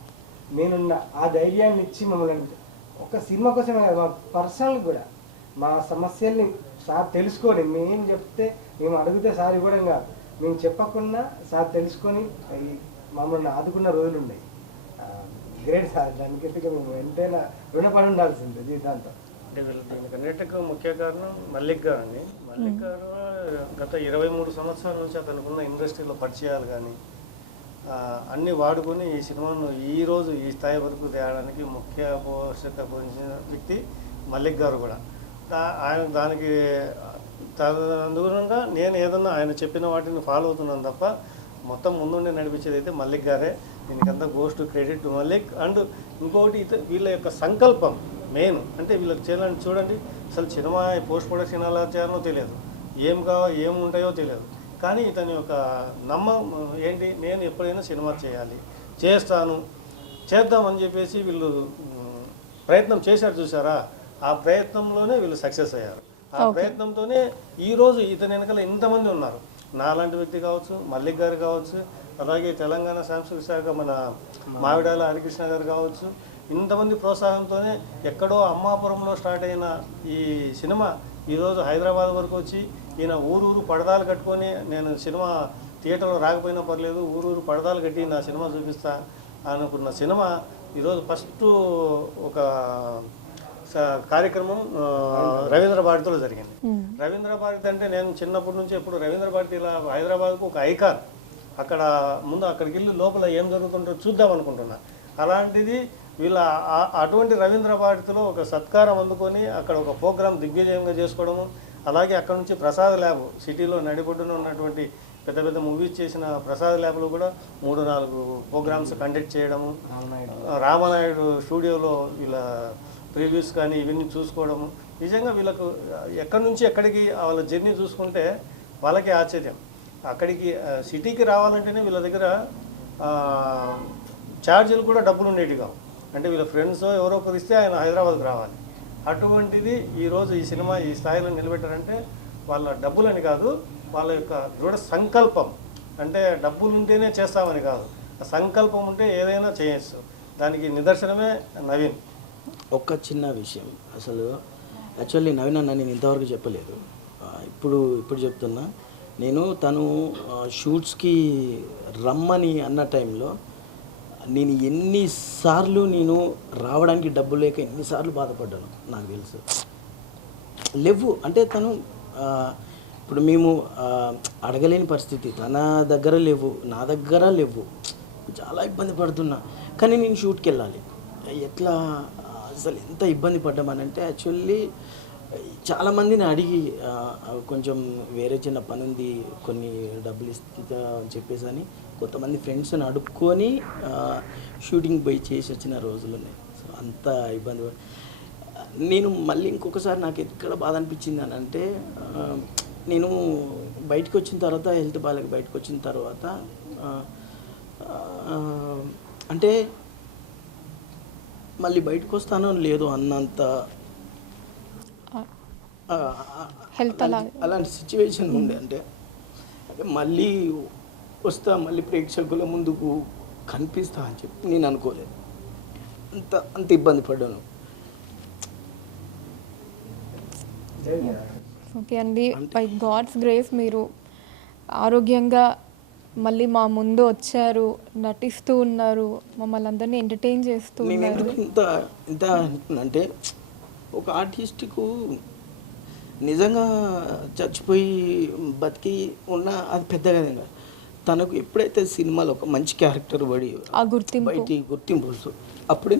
నేనున్నా, ఆ ధైర్యాన్ని ఇచ్చి మమ్మల్ని ఒక సినిమా కోసమే కాదు మా పర్సనల్ కూడా మా సమస్యల్ని సార్ తెలుసుకొని మేము చెప్తే మేము అడిగితే సార్ ఇవ్వడం కాదు, మేము చెప్పకుండా సార్ తెలుసుకొని మమ్మల్ని ఆదుకున్న రోజులు ఉన్నాయి. గ్రేట్ సార్, దానికి మేము ఎంతైనా రుణపడి ఉండాల్సిందే జీవితాంతం. అంటే దీనికన్నిటికీ ముఖ్య కారణం మల్లిక్ గారు అండి. మల్లిక్ గారు గత 23 సంవత్సరాల నుంచి అతనుకున్న ఇండస్ట్రీలో పరిచయాలు కానీ అన్నీ వాడుకొని ఈ సినిమాను ఈరోజు ఈ స్థాయి వరకు తేయడానికి ముఖ్య పోషక పోషించిన వ్యక్తి మల్లిక్ గారు కూడా. ఆయన దానికి అందుగుణంగా నేను ఏదన్నా ఆయన చెప్పిన వాటిని ఫాలో అవుతున్నాను తప్ప మొత్తం ముందుండి నడిపించేది అయితే మల్లిక్ గారే. దీనికంతా goes to credit to Mallik. And ఇంకొకటి వీళ్ళ యొక్క సంకల్పం మెయిన్. అంటే వీళ్ళకి చేయాలని చూడండి, అసలు సినిమా పోస్ట్ ప్రొడక్షన్ ఎలా చేయాలో తెలియదు, ఏం ఉంటాయో తెలియదు, కానీ ఇతని యొక్క నమ్మకం ఏంటి, నేను ఎప్పుడైనా సినిమా చేద్దామని చెప్పేసి వీళ్ళు ప్రయత్నం చేశారు. చూసారా, ఆ ప్రయత్నంలోనే వీళ్ళు సక్సెస్ అయ్యారు. ఆ ప్రయత్నంతోనే ఈరోజు ఇతని వెనకాల ఇంతమంది ఉన్నారు. నాలాంటి వ్యక్తి కావచ్చు, మల్లిక్ గారు కావచ్చు, అలాగే తెలంగాణ సాంస్కృతిక శాఖ మన మావిడాల హరికృష్ణ గారు కావచ్చు, ఇంతమంది ప్రోత్సాహంతోనే ఎక్కడో అమ్మాపురంలో స్టార్ట్ అయిన ఈ సినిమా ఈరోజు హైదరాబాద్ వరకు వచ్చి ఈయన ఊరూరు పడదాలు కట్టుకొని నేను సినిమా థియేటర్లో రాకపోయినా పర్లేదు, ఊరూరు పడదాలు కట్టి నా సినిమా చూపిస్తా అనుకున్న సినిమా ఈరోజు ఫస్ట్ ఒక కార్యక్రమం రవీంద్ర భారతిలో జరిగింది. రవీంద్ర భారతి అంటే నేను చిన్నప్పటి నుంచి ఎప్పుడు రవీంద్ర భారతి ఇలా హైదరాబాద్కు ఒక ఐకాన్. అక్కడికి వెళ్ళి లోపల ఏం జరుగుతుంటో చూద్దాం అనుకుంటున్నా. అలాంటిది వీళ్ళ అటువంటి రవీంద్ర భారతిలో ఒక సత్కారం అందుకొని అక్కడ ఒక ప్రోగ్రాం దిగ్విజయంగా చేసుకోవడము, అలాగే అక్కడ నుంచి ప్రసాద్ ల్యాబ్ సిటీలో నడిబొడ్డున ఉన్నటువంటి పెద్ద పెద్ద మూవీస్ చేసిన ప్రసాద్ ల్యాబ్లో కూడా 3-4 ప్రోగ్రామ్స్ కండక్ట్ చేయడము, రామనాయుడు స్టూడియోలో వీళ్ళ ప్రివ్యూస్ కానీ ఇవన్నీ చూసుకోవడము, నిజంగా వీళ్ళకు ఎక్కడి నుంచి ఎక్కడికి వాళ్ళ జర్నీ చూసుకుంటే వాళ్ళకి ఆశ్చర్యం. అక్కడికి సిటీకి రావాలంటేనే వీళ్ళ దగ్గర ఛార్జీలు కూడా డబ్బులు ఉండేవి కావు. అంటే వీళ్ళ ఫ్రెండ్స్ ఎవరో ఒకరు ఇస్తే ఆయన హైదరాబాద్కి రావాలి. అటువంటిది ఈరోజు ఈ సినిమా ఈ స్థాయిలో నిలబెట్టారంటే వాళ్ళ డబ్బులని కాదు, వాళ్ళ యొక్క దృఢ సంకల్పం. అంటే డబ్బులు ఉంటేనే చేస్తామని కాదు, ఆ సంకల్పం ఉంటే ఏదైనా చేయొచ్చు. దానికి నిదర్శనమే నవీన్. ఒక్క చిన్న విషయం, అసలు యాక్చువల్లీ నవీన్ అన్న నేను ఇంతవరకు చెప్పలేదు, ఇప్పుడు చెప్తున్నా. నేను తను షూట్స్కి రమ్మని అన్న టైంలో నేను ఎన్నిసార్లు నేను రావడానికి డబ్బు లేక ఎన్నిసార్లు బాధపడ్డాను నాకు తెలుసు. లేవు అంటే తను ఇప్పుడు మేము అడగలేని పరిస్థితి, తన దగ్గర లేవు, నా దగ్గర లేవు, చాలా ఇబ్బంది పడుతున్నా. కానీ నేను షూట్కి వెళ్ళాలి, ఎట్లా అసలు ఎంత ఇబ్బంది పడ్డామనంటే యాక్చువల్లీ చాలామందిని అడిగి కొంచెం వేరే చిన్న పని ఉంది, కొన్ని డబ్బులు ఇస్తా అని చెప్పేసి అని కొంతమంది ఫ్రెండ్స్ని అడుక్కొని షూటింగ్ పోయి చేసి వచ్చిన రోజులు ఉన్నాయి. సో అంత ఇబ్బంది నేను మళ్ళీ ఇంకొకసారి నాకు ఎక్కడ బాధ అనిపించింది అని అంటే, నేను బయటకు వచ్చిన తర్వాత హెల్త్ బాగాలేక బయటకు వచ్చిన తర్వాత అంటే మళ్ళీ బయటకు వస్తానో లేదో అన్నంత హెల్త్ అలాంటి సిచ్యువేషన్ ఉంది. అంటే మళ్ళీ వస్తా, మళ్ళీ ప్రేక్షకుల ముందుకు కనిపిస్తా అని చెప్పి నేను అనుకోలేదు. అంత ఇబ్బంది పడ్డాను. ఓకే అండి, బై గాడ్స్ గ్రేస్ మీరు ఆరోగ్యంగా మళ్ళీ మా ముందు వచ్చారు, నటిస్తూ ఉన్నారు, మమ్మల్ని అందరినీ ఎంటర్టైన్ చేస్తూ నేను ఉన్నారు. ఎందుకు ఇంత అంటే ఒక ఆర్టిస్ట్కు నిజంగా చచ్చిపోయి బతికి ఉన్న అది పెద్దగా కాదు. తనకు ఎప్పుడైతే సినిమాలో ఒక మంచి క్యారెక్టర్ పడి ఆ గుర్తింపు బయటికి గుర్తింపు అప్పుడే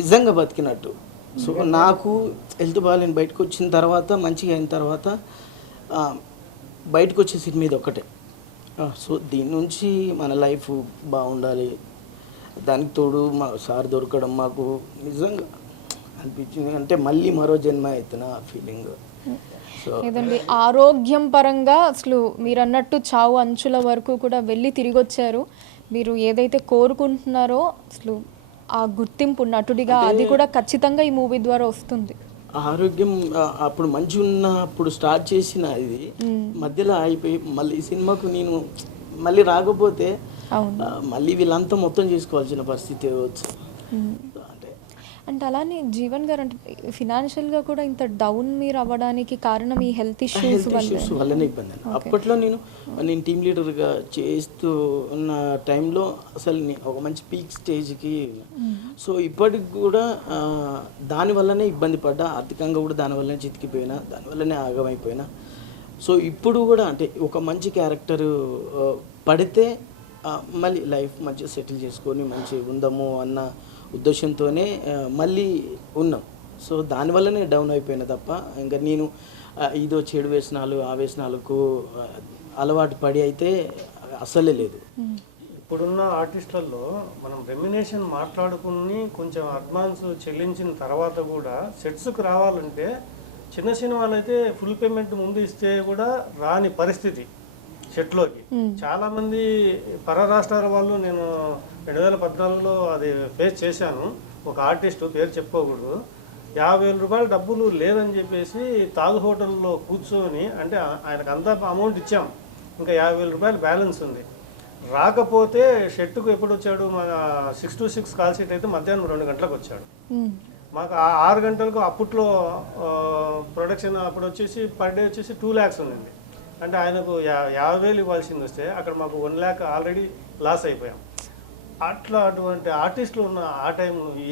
నిజంగా బతికినట్టు. సో నాకు హెల్త్ బాగాలేని బయటకు వచ్చిన తర్వాత మంచిగా అయిన తర్వాత బయటకు వచ్చే సినిమా ఇది ఒకటే. సో దీని నుంచి మన లైఫ్ బాగుండాలి, దానికి తోడు మా సార్ దొరకడం మాకు నిజంగా అనిపించింది. అంటే మళ్ళీ మరో జన్మ అవుతున్న ఫీలింగ్. సో లేదండి, ఆరోగ్యం పరంగా అసలు మీరు అన్నట్టు చావు అంచుల వరకు కూడా వెళ్ళి తిరిగి వచ్చారు. మీరు ఏదైతే కోరుకుంటున్నారో అసలు ఆ గుర్తింపు నటుడిగా అది కూడా ఖచ్చితంగా ఈ మూవీ ద్వారా వస్తుంది. ఆరోగ్యం అప్పుడు మంచి ఉన్నప్పుడు స్టార్ట్ చేసిన ఇది మధ్యలో అయిపోయి మళ్ళీ ఈ సినిమాకు నేను మళ్ళీ రాకపోతే మళ్ళీ వీళ్ళంతా మొత్తం చేసుకోవాల్సిన పరిస్థితి వచ్చు. అంటే అలానే జీవన్ గారు అంటే ఫినాన్షియల్గా కూడా ఇంత డౌన్ మీరు అవ్వడానికి కారణం ఈ హెల్త్ ఇష్యూస్ వల్లనే ఇబ్బంది. అప్పట్లో నేను టీమ్ లీడర్గా చేస్తూ ఉన్న టైంలో అసలు ఒక మంచి పీక్ స్టేజ్కి. సో ఇప్పటికి కూడా దానివల్లనే ఇబ్బంది పడ్డా, ఆర్థికంగా కూడా దానివల్లనే చితికిపోయినా, దానివల్లనే ఆగమైపోయినా. సో ఇప్పుడు కూడా అంటే ఒక మంచి క్యారెక్టర్ పడితే మళ్ళీ లైఫ్ మంచిగా సెటిల్ చేసుకొని మంచిగా ఉందాము అన్న ఉద్దేశంతోనే మళ్ళీ ఉన్నాం. సో దానివల్లనే డౌన్ అయిపోయినా తప్ప ఇంకా నేను ఇదో చెడు వ్యసనాలు ఆ వ్యసనాలకు అలవాటు పడి అయితే అసలే లేదు. ఇప్పుడున్న ఆర్టిస్టులలో మనం రెమ్యునేషన్ మాట్లాడుకుని కొంచెం అడ్వాన్స్ చెల్లించిన తర్వాత కూడా సెట్స్కి రావాలంటే చిన్న సినిమాలు అయితే ఫుల్ పేమెంట్ ముందు ఇస్తే కూడా రాని పరిస్థితి సెట్లోకి. చాలామంది పర రాష్ట్రాల వాళ్ళు నేను 2014లో అది ఫేస్ చేశాను. ఒక ఆర్టిస్టు పేరు చెప్పుకోకూడదు, 50,000 రూపాయలు డబ్బులు లేదని చెప్పేసి తాజ్ హోటల్లో కూర్చొని, అంటే ఆయనకు అంతా అమౌంట్ ఇచ్చాం, ఇంకా 50,000 రూపాయలు బ్యాలెన్స్ ఉంది. రాకపోతే షెట్టుకు ఎప్పుడు వచ్చాడు, మన 6 to 6 కాల్ షీట్ అయితే మధ్యాహ్నం 2 గంటలకు వచ్చాడు. మాకు 6 గంటలకు అప్పట్లో ప్రొడక్షన్ అప్పుడు వచ్చేసి పర్ డే వచ్చేసి 2 lakhs ఉండింది. అంటే ఆయనకు 50,000 ఇవ్వాల్సింది వస్తే అక్కడ మాకు 1 lakh ఆల్రెడీ లాస్ అయిపోయాం. అటువంటి ఆర్టిస్టులు ఉన్న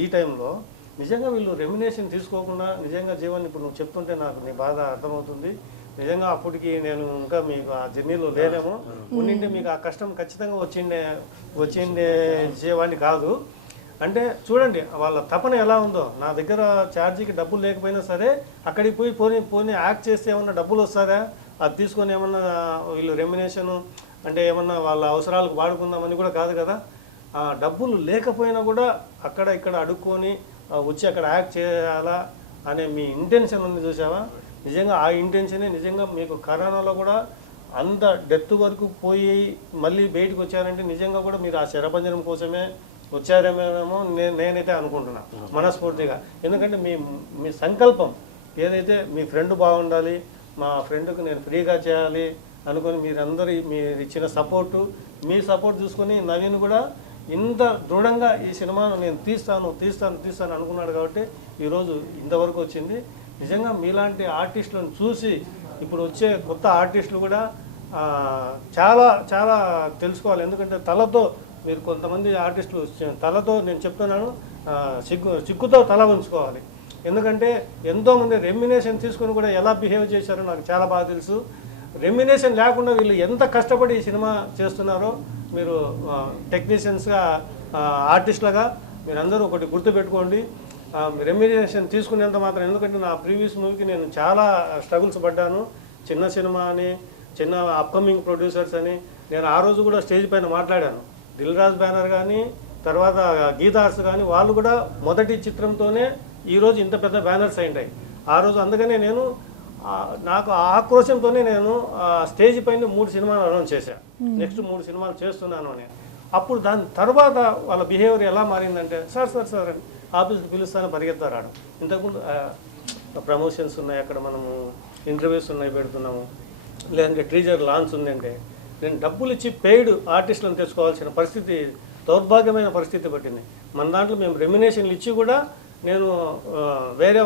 ఈ టైంలో నిజంగా వీళ్ళు రెమ్యునేషన్ తీసుకోకుండా నిజంగా జీవన్ ఇప్పుడు నువ్వు చెప్తుంటే నాకు నీ బాధ అర్థమవుతుంది. నిజంగా అప్పటికి నేను ఇంకా మీకు ఆ జర్నీలో లేనేమో, ఉండింటే మీకు ఆ కష్టం ఖచ్చితంగా వచ్చిండే జీవాన్ని కాదు. అంటే చూడండి వాళ్ళ తపన ఎలా ఉందో. నా దగ్గర ఛార్జీకి డబ్బులు లేకపోయినా సరే అక్కడికి పోయి యాక్ట్ చేస్తే ఏమన్నా డబ్బులు వస్తుందా, అది తీసుకొని ఏమన్నా వీళ్ళు రెమ్యునేషన్ అంటే ఏమన్నా వాళ్ళ అవసరాలకు వాడుకుందామని కూడా కాదు కదా. డబ్బులు లేకపోయినా కూడా అక్కడ ఇక్కడ అడుక్కొని వచ్చి అక్కడ యాక్ట్ చేయాలా అనే మీ ఇంటెన్షన్ ఉంది చూసావా. నిజంగా ఆ ఇంటెన్షనే నిజంగా మీకు కరోనాలో కూడా అంత డెత్ వరకు పోయి మళ్ళీ బయటకు వచ్చారంటే నిజంగా కూడా మీరు ఆ శరపంజరం కోసమే వచ్చారేమేమో నేనైతే అనుకుంటున్నా మనస్ఫూర్తిగా. ఎందుకంటే మీ సంకల్పం ఏదైతే మీ ఫ్రెండ్ బాగుండాలి, మా ఫ్రెండ్కి నేను ఫ్రీగా చేయాలి అనుకొని మీరందరూ మీరు ఇచ్చిన సపోర్టు, మీ సపోర్ట్ చూసుకొని నవీన్ కూడా ఇంత దృఢంగా ఈ సినిమాను నేను తీస్తాను అనుకున్నాడు కాబట్టి ఈరోజు ఇంతవరకు వచ్చింది. నిజంగా మీలాంటి ఆర్టిస్టులను చూసి ఇప్పుడు వచ్చే కొత్త ఆర్టిస్టులు కూడా చాలా చాలా తెలుసుకోవాలి. ఎందుకంటే తలతో మీరు కొంతమంది ఆర్టిస్టులు తలతో నేను చెప్తున్నాను సిగ్గుతో తల ఉంచుకోవాలి. ఎందుకంటే ఎంతోమంది రెమ్యునేషన్ తీసుకొని కూడా ఎలా బిహేవ్ చేశారో నాకు చాలా బాగా తెలుసు. రెమ్యునేషన్ లేకుండా వీళ్ళు ఎంత కష్టపడి ఈ సినిమా చేస్తున్నారో మీరు టెక్నీషియన్స్గా ఆర్టిస్టులుగా మీరందరూ ఒకటి గుర్తుపెట్టుకోండి. రెమ్యునేషన్ తీసుకునేంత మాత్రం. ఎందుకంటే నా ప్రీవియస్ మూవీకి నేను చాలా స్ట్రగుల్స్ పడ్డాను. చిన్న సినిమా అని, చిన్న అప్కమింగ్ ప్రొడ్యూసర్స్ అని నేను ఆ రోజు కూడా స్టేజ్ పైన మాట్లాడాను. దిల్ రాజు బ్యానర్ కానీ తర్వాత గీతార్స్ కానీ వాళ్ళు కూడా మొదటి చిత్రంతోనే ఈరోజు ఇంత పెద్ద బ్యానర్స్ అయింటాయి ఆ రోజు. అందుకనే నేను నాకు ఆక్రోశంతోనే నేను స్టేజ్ పైన 3 సినిమాలు అనౌన్స్ చేశాను. నెక్స్ట్ 3 సినిమాలు చేస్తున్నాను అని. అప్పుడు దాని తర్వాత వాళ్ళ బిహేవియర్ ఎలా మారిందంటే సార్ అని ఆఫీస్కి పిలుస్తాను పరిగెత్తారు. ఇంతకుముందు ప్రమోషన్స్ ఉన్నాయి, అక్కడ మనము ఇంటర్వ్యూస్ ఉన్నాయి పెడుతున్నాము, లేదంటే టీజర్ లాంచ్ ఉందంటే నేను డబ్బులు ఇచ్చి పెయిడ్ ఆర్టిస్టులను తెచ్చుకోవాల్సిన పరిస్థితి, దౌర్భాగ్యమైన పరిస్థితి పట్టింది. మన దాంట్లో మేము రెమ్యునేషన్లు ఇచ్చి కూడా నేను వేరే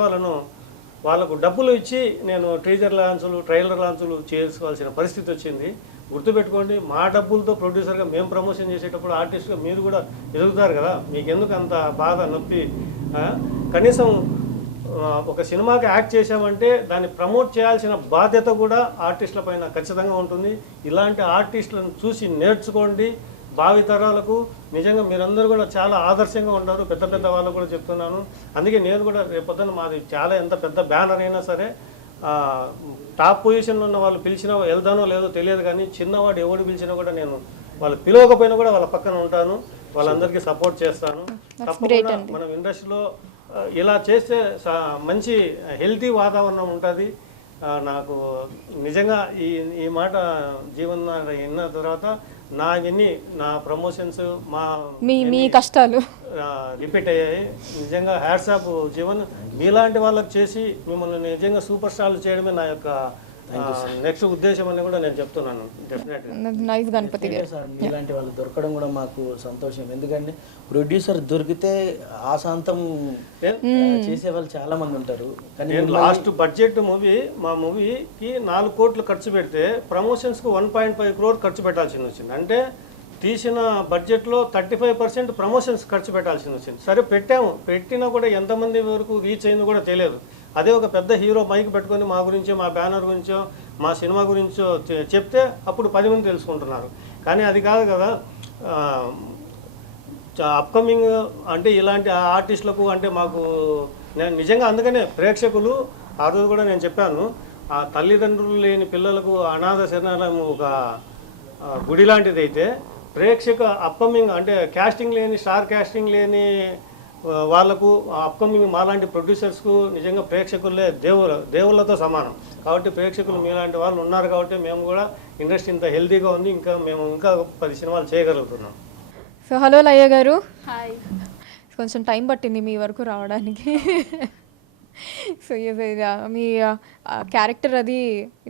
వాళ్ళకు డబ్బులు ఇచ్చి నేను టీజర్ లాంచులు, ట్రైలర్ లాంచులు చేసుకోవాల్సిన పరిస్థితి వచ్చింది. గుర్తుపెట్టుకోండి, మా డబ్బులతో ప్రొడ్యూసర్గా మేము ప్రమోషన్ చేసేటప్పుడు ఆర్టిస్ట్గా మీరు కూడా ఎదుగుతారు కదా. మీకు ఎందుకు అంత బాధ నొప్పి? కనీసం ఒక సినిమాకి యాక్ట్ చేసామంటే దాన్ని ప్రమోట్ చేయాల్సిన బాధ్యత కూడా ఆర్టిస్టుల పైన ఖచ్చితంగా ఉంటుంది. ఇలాంటి ఆర్టిస్టులను చూసి నేర్చుకోండి. భావితరాలకు నిజంగా మీరందరూ కూడా చాలా ఆదర్శంగా ఉంటారు. పెద్ద వాళ్ళకు కూడా చెప్తున్నాను. అందుకే నేను కూడా రేపొద్దున మాది చాలా ఎంత పెద్ద బ్యానర్ అయినా సరే టాప్ పొజిషన్లో ఉన్న వాళ్ళు పిలిచినా వెళ్తానో లేదో తెలియదు, కానీ చిన్నవాడు ఎవడు పిలిచినా కూడా నేను వాళ్ళు పిలవకపోయినా కూడా వాళ్ళ పక్కన ఉంటాను, వాళ్ళందరికీ సపోర్ట్ చేస్తాను. తప్పకుండా మనం ఇండస్ట్రీలో ఇలా చేస్తే మంచి హెల్తీ వాతావరణం ఉంటుంది. నాకు నిజంగా ఈ మాట జీవన్ విన్న తర్వాత నా ప్రమోషన్స్ మీ కష్టాలు రిపీట్ అయ్యాయి. నిజంగా హ్యాట్స్ ఆఫ్ జీవన్. మీలాంటి వాళ్ళకి చేసి మిమ్మల్ని నిజంగా సూపర్ స్టార్లు చేయడమే నా యొక్క నెక్స్ట్ ఉద్దేశం అని కూడా నేను చెప్తున్నాను. నైస్ గణపతి గారు సార్, మీలాంటి వాళ్ళు దొరకడం కూడా మాకు సంతోషం. ఎందుకంటే ప్రొడ్యూసర్ దొరికితే ఆశాంతం చేసే వాళ్ళు చాలా మంది ఉంటారు. కానీ లాస్ట్ బడ్జెట్ మా మూవీకి 4 కోట్లు ఖర్చు పెడితే ప్రమోషన్స్కి 1.5 crore ఖర్చు పెట్టాల్సింది వచ్చింది. అంటే తీసిన బడ్జెట్లో 35% ప్రమోషన్స్ ఖర్చు పెట్టాల్సింది వచ్చింది. సరే పెట్టినా కూడా ఎంతమంది వరకు రీచ్ అయిందో కూడా తెలియదు. అదే ఒక పెద్ద హీరో మైక్ పెట్టుకొని మా గురించో, మా బ్యానర్ గురించో, మా సినిమా గురించో చెప్తే అప్పుడు 10 మంది తెలుసుకుంటున్నారు. కానీ అది కాదు కదా. అప్కమింగ్ అంటే ఇలాంటి ఆర్టిస్టులకు అంటే మాకు నేను నిజంగా అందుకనే ప్రేక్షకులు ఆ రోజు కూడా నేను చెప్పాను, ఆ తల్లిదండ్రులు లేని పిల్లలకు అనాథ శరణాలయం ఒక గుడి లాంటిది అయితే అప్కమింగ్ అంటే క్యాస్టింగ్ లేని, స్టార్ క్యాస్టింగ్ లేని వాళ్ళకు అప్కమింగ్ మాలాంటి ప్రొడ్యూసర్స్కు నిజంగా ప్రేక్షకులే దేవుళ్ళతో సమానం. కాబట్టి ప్రేక్షకులు మీలాంటి వాళ్ళు ఉన్నారు కాబట్టి మేము కూడా ఇండస్ట్రీ ఇంత హెల్తీగా ఉంది. మేము ఇంకా 10 సినిమాలు చేయగలుగుతున్నాం. సో హలో లయ్య గారు. హాయ్. కొంచెం టైం పట్టింది మీ వరకు రావడానికి. సో మీ క్యారెక్టర్ అది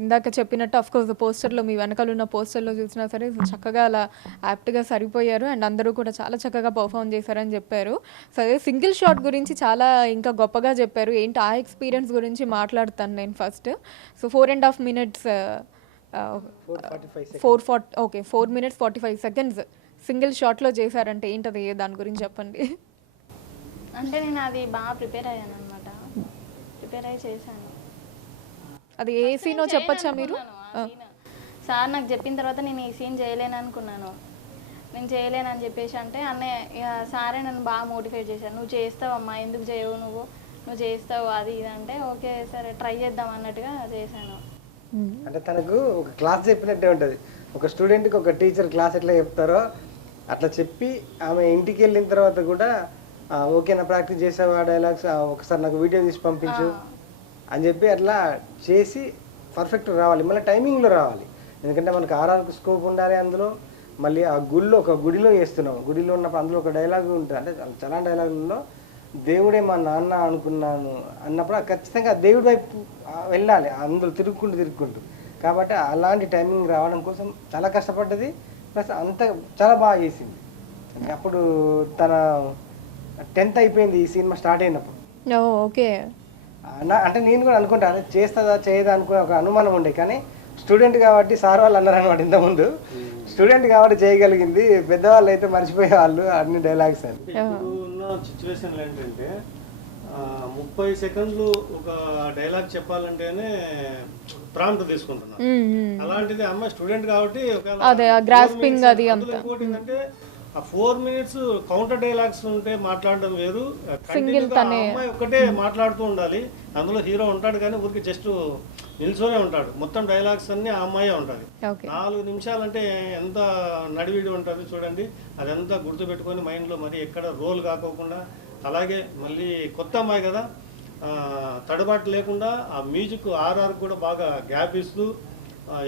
ఇందాక చెప్పినట్టు అఫ్కోర్స్ పోస్టర్లో, మీ వెనకాల ఉన్న పోస్టర్లో చూసినా సరే చక్కగా అలా యాప్ట్గా సరిపోయారు. అండ్ అందరూ కూడా చాలా చక్కగా పర్ఫామ్ చేశారని చెప్పారు. సో అదే సింగిల్ షాట్ గురించి చాలా ఇంకా గొప్పగా చెప్పారు. ఏంటి ఆ ఎక్స్పీరియన్స్ గురించి మాట్లాడతాను నేను first. So 4.5 minutes 4 minutes 45 seconds single షాట్లో చేశారంటే ఏంటది, దాని గురించి చెప్పండి. అంటే నేను అది బాగా ప్రిపేర్ అయ్యాను అనమాట. ప్రిపేర్ అయ్యి చేశాను. అది ఏ సీనో చెప్పచ్చా మీరు? సార్ నాకు చెప్పిన తర్వాత నేను ఈ సీన్ చేయలేను అనుకున్నాను. నేను చేయలేనని చెప్పేసి అంటే అన్నయ్య ఇక సారే నన్ను బాగా మోటివేట్ చేశారు. నువ్వు చేస్తావమ్మా, ఎందుకు చేయవు, నువ్వు చేస్తావు అది ఇది అంటే ఓకే సరే ట్రై చేద్దాం అన్నట్టుగా చేశాను. అంటే తనకు ఒక క్లాస్ చెప్పినట్టే ఉంటుంది. ఒక స్టూడెంట్కి ఒక టీచర్ క్లాస్ ఎట్లా చెప్తారో అట్లా చెప్పి ఆమె ఇంటికి వెళ్ళిన తర్వాత కూడా ఓకే నా ప్రాక్టీస్ చేసావా డైలాగ్స్, ఒకసారి నాకు వీడియో తీసి పంపించు అని చెప్పి అట్లా చేసి పర్ఫెక్ట్ రావాలి, మళ్ళీ టైమింగ్లో రావాలి. ఎందుకంటే మనకు ఆర్ఆర్కి స్కోప్ ఉండాలి అందులో. మళ్ళీ ఆ ఒక గుడిలో చేస్తున్నాం, గుడిలో ఉన్నప్పుడు అందులో ఒక డైలాగ్ ఉంటుంది, అంటే చాలా డైలాగులలో దేవుడే మా నాన్న అనుకున్నాను అన్నప్పుడు ఖచ్చితంగా దేవుడి వైపు వెళ్ళాలి, అందులో తిరుగుకుంటూ. కాబట్టి అలాంటి టైమింగ్ రావడం కోసం చాలా కష్టపడ్డది, ప్లస్ అంత చాలా బాగా చేసింది. అప్పుడు తన 10th అయిపోయింది ఈ సినిమా స్టార్ట్ అయినప్పుడు. ఓకే. అంటే నేను కూడా అనుకుంటా అదే చేస్తుందా చేయదా అనుకునే ఒక అనుమానం ఉండే, కానీ స్టూడెంట్ కాబట్టి సార్ వాళ్ళు అన్నారు అనమాట ఇంతకుముందు, స్టూడెంట్ కాబట్టి చేయగలిగింది, పెద్దవాళ్ళు అయితే మర్చిపోయే వాళ్ళు అన్ని డైలాగ్స్ అని. ఇప్పుడు ఉన్న సిచ్యువేషన్లు ఏంటంటే 30 సెకండ్లు ఒక డైలాగ్ చెప్పాలంటేనే ప్రాంప్ట్ తీసుకుంటున్నాం. అలాంటిది అమ్మాయి స్టూడెంట్ కాబట్టి అదే గ్రాస్పింగ్ అది అంతా. ఇంకోటి ఏంటంటే ఆ 4 minutes కౌంటర్ డైలాగ్స్ ఉంటే మాట్లాడడం వేరు, సింగిల్ తనే అమ్మాయి ఒక్కటే మాట్లాడుతూ ఉండాలి. అందులో హీరో ఉంటాడు కానీ ఊరికి జస్ట్ నిల్చొనే ఉంటాడు, మొత్తం డైలాగ్స్ అన్ని ఆ అమ్మాయే ఉంటుంది. 4 నిమిషాలంటే ఎంత నడివిడి ఉంటుంది చూడండి. అదంతా గుర్తుపెట్టుకొని మైండ్లో మరి ఎక్కడ రోల్ కాకోకుండా, అలాగే మళ్ళీ కొత్త అమ్మాయి కదా తడబాటు లేకుండా ఆ మ్యూజిక్ ఆర్ఆర్ కూడా బాగా గ్యాప్ ఇస్తూ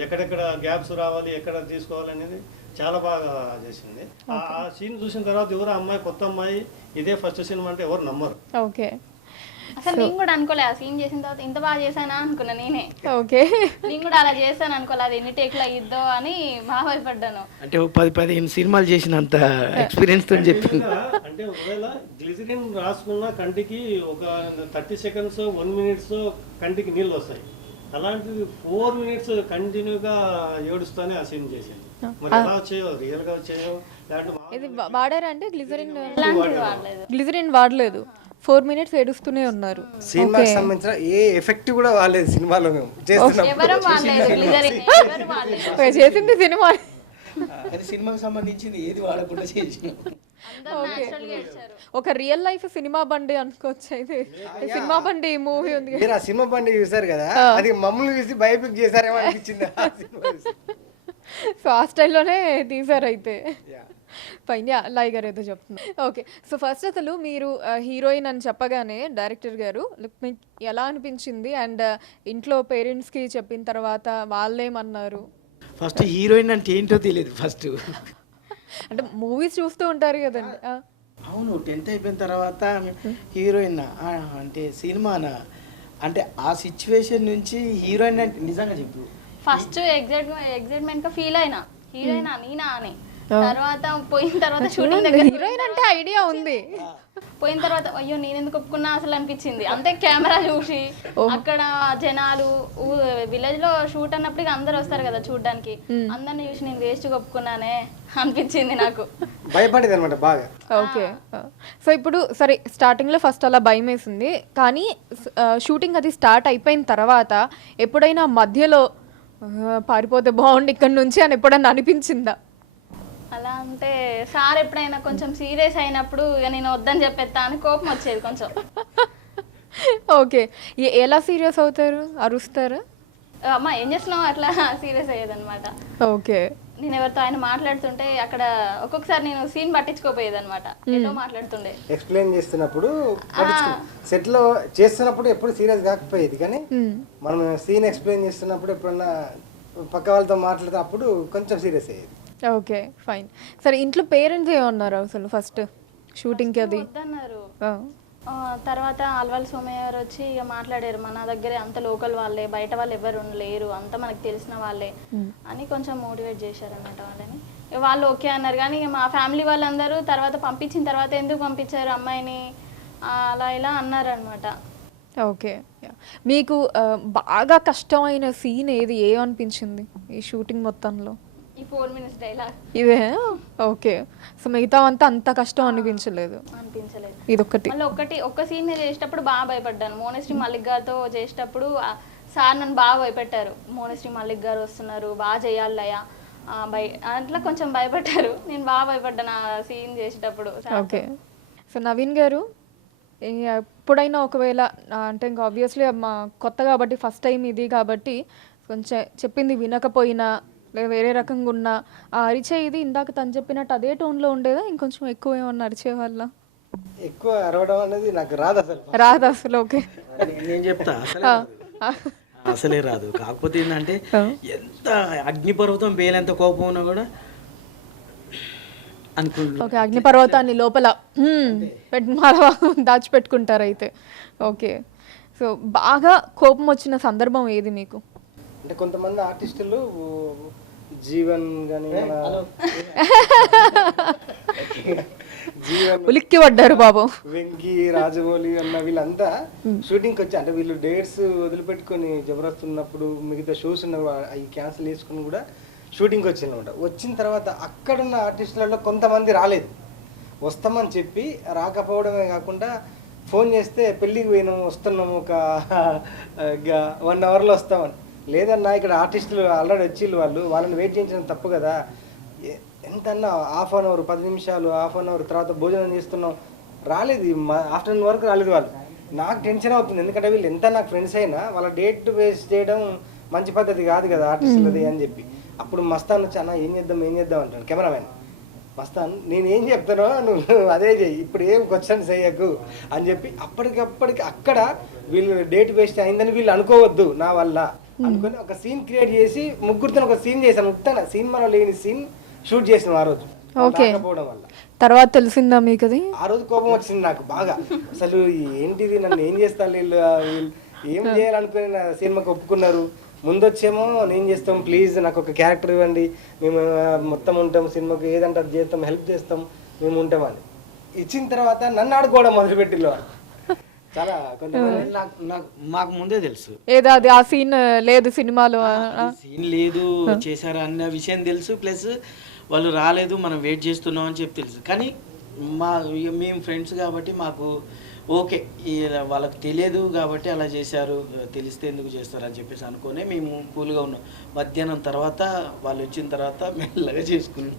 ఎక్కడెక్కడ గ్యాప్స్ రావాలి, ఎక్కడ తీసుకోవాలి అనేది చాలా బాగా చేసింది. ఆ సీన్ చూసిన తర్వాత ఎవరు అమ్మాయి కొత్త అమ్మాయి ఇదే ఫస్ట్ సినిమా అంటే ఎవరు నమ్మరు. ఓకే. అసలు నేను కూడా అనుకోలే ఆ సీన్ చేసిన తర్వాత ఇంత బాగా చేశానా అనుకున్నా నేనే. ఓకే. నేను కూడా అలా చేస్తాను అనుకోలే, అది ఎన్ని టేక్లో అయ్యిద్దో అని బాగా భయపడ్డాను. అంటే 10-15 సినిమాలు చేసినంత ఎక్స్పీరియన్స్ తో చెప్పింది. అంటే ఒకవేళ గ్లిజరిన్ రాసుకున్న కంటికి ఒక 30 seconds 1 minute కంటికి నీళ్ళు వస్తాయి, అలాంటిది 4 minutes కంటిన్యూగా ఏడుస్తానే ఆ సీన్ చేసింది. మరి ఎలా వచ్చాయో రియల్ గా వచ్చాయో ఇది వాడారా అంటే గ్లిజరిన్? అలాంటిది వాడలేదు, గ్లిజరిన్ వాడలేదు. 4 minutes ఏడుస్తూనే ఉన్నారు. సినిమాకి సంబంధించిన ఏ ఎఫెక్ట్ కూడా వాడలేదు సినిమాలో, మేము చేస్తున్నాం ఎవరు వాడలేదు గ్లిజరిన్, ఎవరు వాడలేదు. చేసింది సినిమా, కానీ సినిమాకి సంబంధించింది ఏది వాడకుండా చేసినాం. అందరూ natural గా ఇచ్చారు. ఒక రియల్ లైఫ్ సినిమా బండి అనుకోవచ్చు. అయితే సినిమా బండి మూవీ ఉంది కదా, మీరు ఆ సినిమా బండి చూసారు కదా, అది మమ్మల్ని చూసి బయోపిక్ చేశారేమో అనిపించింది ఆ సినిమా చూసి. సో ఆ స్టైల్లోనే తీసారు అయితే. ఫైన్. లైగర్ ఏదో చెప్తున్నారు. ఓకే. సో ఫస్ట్ అసలు మీరు హీరోయిన్ అని చెప్పగానే డైరెక్టర్ గారు మీకు ఎలా అనిపించింది, అండ్ ఇంట్లో పేరెంట్స్కి చెప్పిన తర్వాత వాళ్ళేమన్నారు? ఫస్ట్ హీరోయిన్ అంటే ఏంటో తెలియదు ఫస్ట్. అంటే మూవీస్ చూస్తూ ఉంటారు కదండి. అవును, 10th అయిపోయిన తర్వాత హీరోయిన్ అంటే సినిమానా అంటే ఆ సిచ్యువేషన్ నుంచి హీరోయిన్ అంటే నిజంగా చెప్పు. ఫస్ట్ ఎగ్జైట్మెంట్ గా ఫీల్ అయినా హీరోయిన్ నేనా అని, తర్వాత పోయిన తర్వాత షూటింగ్ దగ్గర హీరోయిన్ అంటే ఐడియా ఉంది, పోయిన తర్వాత అయ్యో నేను ఎందుకు ఒప్పుకున్నా అసలు అనిపించింది. అంతే కెమెరా చూసి అక్కడ జనాలు విలేజ్ లో షూట్ అన్నప్పుడు అందరు వస్తారు కదా చూడడానికి, అందరిని చూసి నేను వేస్ట్ ఒప్పుకున్నానే అనిపించింది నాకు. భయపడేది అనమాట బాగా. ఓకే. సో ఇప్పుడు సరే స్టార్టింగ్లో ఫస్ట్ అలా భయం వేసింది, కానీ షూటింగ్ అది స్టార్ట్ అయిపోయిన తర్వాత ఎప్పుడైనా మధ్యలో పారిపోతే బాగుండి ఇక్కడ నుంచి అని ఎప్పుడన్నా అనిపించిందా? అలా అంటే సార్ ఎప్పుడైనా కొంచెం సీరియస్ అయినప్పుడు ఇక నేను వద్దని చెప్పేస్తా అని కోపం వచ్చేది కొంచెం. ఓకే. ఎలా సీరియస్ అవుతారు? అరుస్తారా? అమ్మ ఏం చేస్తున్నావు అట్లా సీరియస్ అయ్యేది అనమాట. ఓకే. నేను ఎవరితో ఆయన మాట్లాడుతుంటే అక్కడ ఒక్కొక్కసారి నేను సీన్ పట్టించుకోపోయేది అనమాట, ఏదో మాట్లాడుతుండే ఎక్స్ప్లెయిన్ చేస్తున్నప్పుడు సెట్ లో చేస్తున్నప్పుడు ఎప్పుడు సీరియస్ కాకపోయేది, కానీ మనం సీన్ ఎక్స్ప్లెయిన్ చేస్తున్నప్పుడు ఎప్పుడన్నా పక్క వాళ్ళతో మాట్లాడితే అప్పుడు కొంచెం సీరియస్ అయ్యేది. Okay fine. సరే ఇంట్లో పేరెంట్స్ ఏమన్నారు అసలు ఫస్ట్ షూటింగ్కి? అది వద్దన్నారు. తర్వాత అల్వాల్ సోమయ్య గారు వచ్చి ఇక మాట్లాడారు, మన దగ్గరే అంత లోకల్ వాళ్ళే, బయట వాళ్ళు ఎవరు లేరు, అంతా మనకు తెలిసిన వాళ్ళే అని కొంచెం మోటివేట్ చేశారు అన్నమాట వాళ్ళని. వాళ్ళు ఓకే అన్నారు, కానీ ఇక మా ఫ్యామిలీ వాళ్ళందరూ తర్వాత పంపించిన తర్వాత ఎందుకు పంపించారు అమ్మాయిని అలా ఇలా అన్నారు అనమాట. ఓకే. మీకు బాగా కష్టమైన సీన్ ఏది, ఏమనిపించింది ఈ షూటింగ్ మొత్తంలో? ఈ 4 minutes డైలాగ్ ఇదే. ఓకే. సో మిగతా అంత కష్టం అనిపించలేదు? ఇదొక్కటి. మళ్ళీ ఒక్క సీన్ చేసేటప్పుడు బాగా భయపడ్డాను. మోనశ్రీ మల్లిక్ గారితో చేసేటప్పుడు సార్ నన్ను బాగా భయపెట్టారు, మోనశ్రీ మల్లిక్ గారు వస్తున్నారు బాగా చేయాలయ్యా అట్లా కొంచెం భయపడ్డారు. నేను బాగా భయపడ్డాను ఆ సీన్ చేసేటప్పుడు. ఓకే. సో నవీన్ గారు, ఎప్పుడైనా ఒకవేళ అంటే ఇంకా ఆబ్వియస్లీ మా కొత్త కాబట్టి ఫస్ట్ టైం ఇది కాబట్టి కొంచెం చెప్పింది వినకపోయినా లేదా వేరే రకంగా ఉన్నా ఆ అరిచే ఇది ఇందాక తను చెప్పినట్టు అదే టోన్లో ఉండేదా, ఇంకొంచెం ఎక్కువ ఏమన్నా అరిచే వల్ల? ఎక్కువ అరవడం అనేది నాకు రాదు అసలు. రాదు అసలు. ఓకే. నేను చెప్తా అసలే రాదు. కాకపోతే ఏంటంటే ఎంత అగ్నిపర్వతం పేలేంత కోపం ఉన్నా కూడా అనుకుంటున్నా. ఓకే, అగ్నిపర్వతాన్ని లోపల దాచిపెట్టుకుంటారు అయితే. ఓకే. సో బాగా కోపం వచ్చిన సందర్భం ఏది మీకు? అంటే కొంతమంది ఆర్టిస్టులు జీవన్ కానీ జీవన్, ఉలిక్కి పడ్డారు బాబు. వెంకీ, రాజమౌళి అన్న వీళ్ళంతా షూటింగ్కి వచ్చి, అంటే వీళ్ళు డేట్స్ వదిలిపెట్టుకొని జబర్దస్త్ ఉన్నప్పుడు మిగతా షోస్ ఉన్నప్పుడు అవి క్యాన్సిల్ చేసుకుని కూడా షూటింగ్కి వచ్చిందన్నమాట. వచ్చిన తర్వాత అక్కడున్న ఆర్టిస్టులలో కొంతమంది రాలేదు. వస్తామని చెప్పి రాకపోవడమే కాకుండా ఫోన్ చేస్తే పెళ్ళికి పోయినాము వస్తున్నాము ఒక 1 అవర్లో వస్తామని. లేదన్నా ఇక్కడ ఆర్టిస్టులు ఆల్రెడీ వచ్చిళ్ళు, వాళ్ళని వెయిట్ చేయించడం తప్పు కదా. ఎంతన్నా హాఫ్ అన్ అవర్ 10 నిమిషాలు హాఫ్ అన్ అవర్ తర్వాత భోజనం చేస్తున్నాం, రాలేదు. ఆఫ్టర్నూన్ వరకు రాలేదు వాళ్ళు. నాకు టెన్షన్ అవుతుంది, ఎందుకంటే వీళ్ళు ఎంత నాకు ఫ్రెండ్స్ అయినా వాళ్ళ డేట్ వేస్ట్ చేయడం మంచి పద్ధతి కాదు కదా ఆర్టిస్టులది అని చెప్పి. అప్పుడు మస్తాన్ వచ్చి అన్న ఏం చేద్దాం అంటాను కెమెరామెన్. మస్తాన్ నేను ఏం చెప్తానో నువ్వు అదే చెయ్యి, ఇప్పుడు ఏం క్వశ్చన్స్ చెయ్యకు అని చెప్పి అప్పటికప్పటికి అక్కడ వీళ్ళు డేట్ వేస్ట్ అయిందని వీళ్ళు అనుకోవద్దు నా వల్ల అనుకుని ఒక సీన్ క్రియేట్ చేసి ముగ్గురితో ఒక సీన్ చేశాను. ఉత్తన సినిమాలో లేని సీన్ షూట్ చేసిన ఆ రోజు. రాకపోవడం వల్ల తర్వాత తెలిసిందా మీకు అది? ఆ రోజు కోపం వచ్చింది నాకు బాగా. అసలు ఏంటిది, నన్ను ఏం చేస్తారు వీళ్ళు ఏం చేయాలనుకుని నా సినిమాకి ఒప్పుకున్నారు. ముందొచ్చేమో నేను చేస్తాం, ప్లీజ్ నాకు ఒక క్యారెక్టర్ ఇవ్వండి, మేము మొత్తం ఉంటాం, సినిమాకి ఏదంటే అది చేస్తాం, హెల్ప్ చేస్తాం, మేము ఉంటామని ఇచ్చిన తర్వాత నన్ను ఆడుకోవడం మొదలుపెట్టిలో చాలా కొంతమంది. మాకు ముందే తెలుసు ఏదో అది ఆ సీన్ లేదు సినిమాలో, సీన్ లేదు చేశారు అన్న విషయం తెలుసు. ప్లస్ వాళ్ళు రాలేదు, మనం వెయిట్ చేస్తున్నాం అని చెప్పి తెలుసు. కానీ మేము ఫ్రెండ్స్ కాబట్టి మాకు ఓకే, వాళ్ళకి తెలియదు కాబట్టి అలా చేశారు, తెలిస్తే ఎందుకు చేస్తారు అని చెప్పేసి అనుకునే మేము కూల్గా ఉన్నాం. మధ్యాహ్నం తర్వాత వాళ్ళు వచ్చిన తర్వాత మెల్లగా చేసుకున్నాం.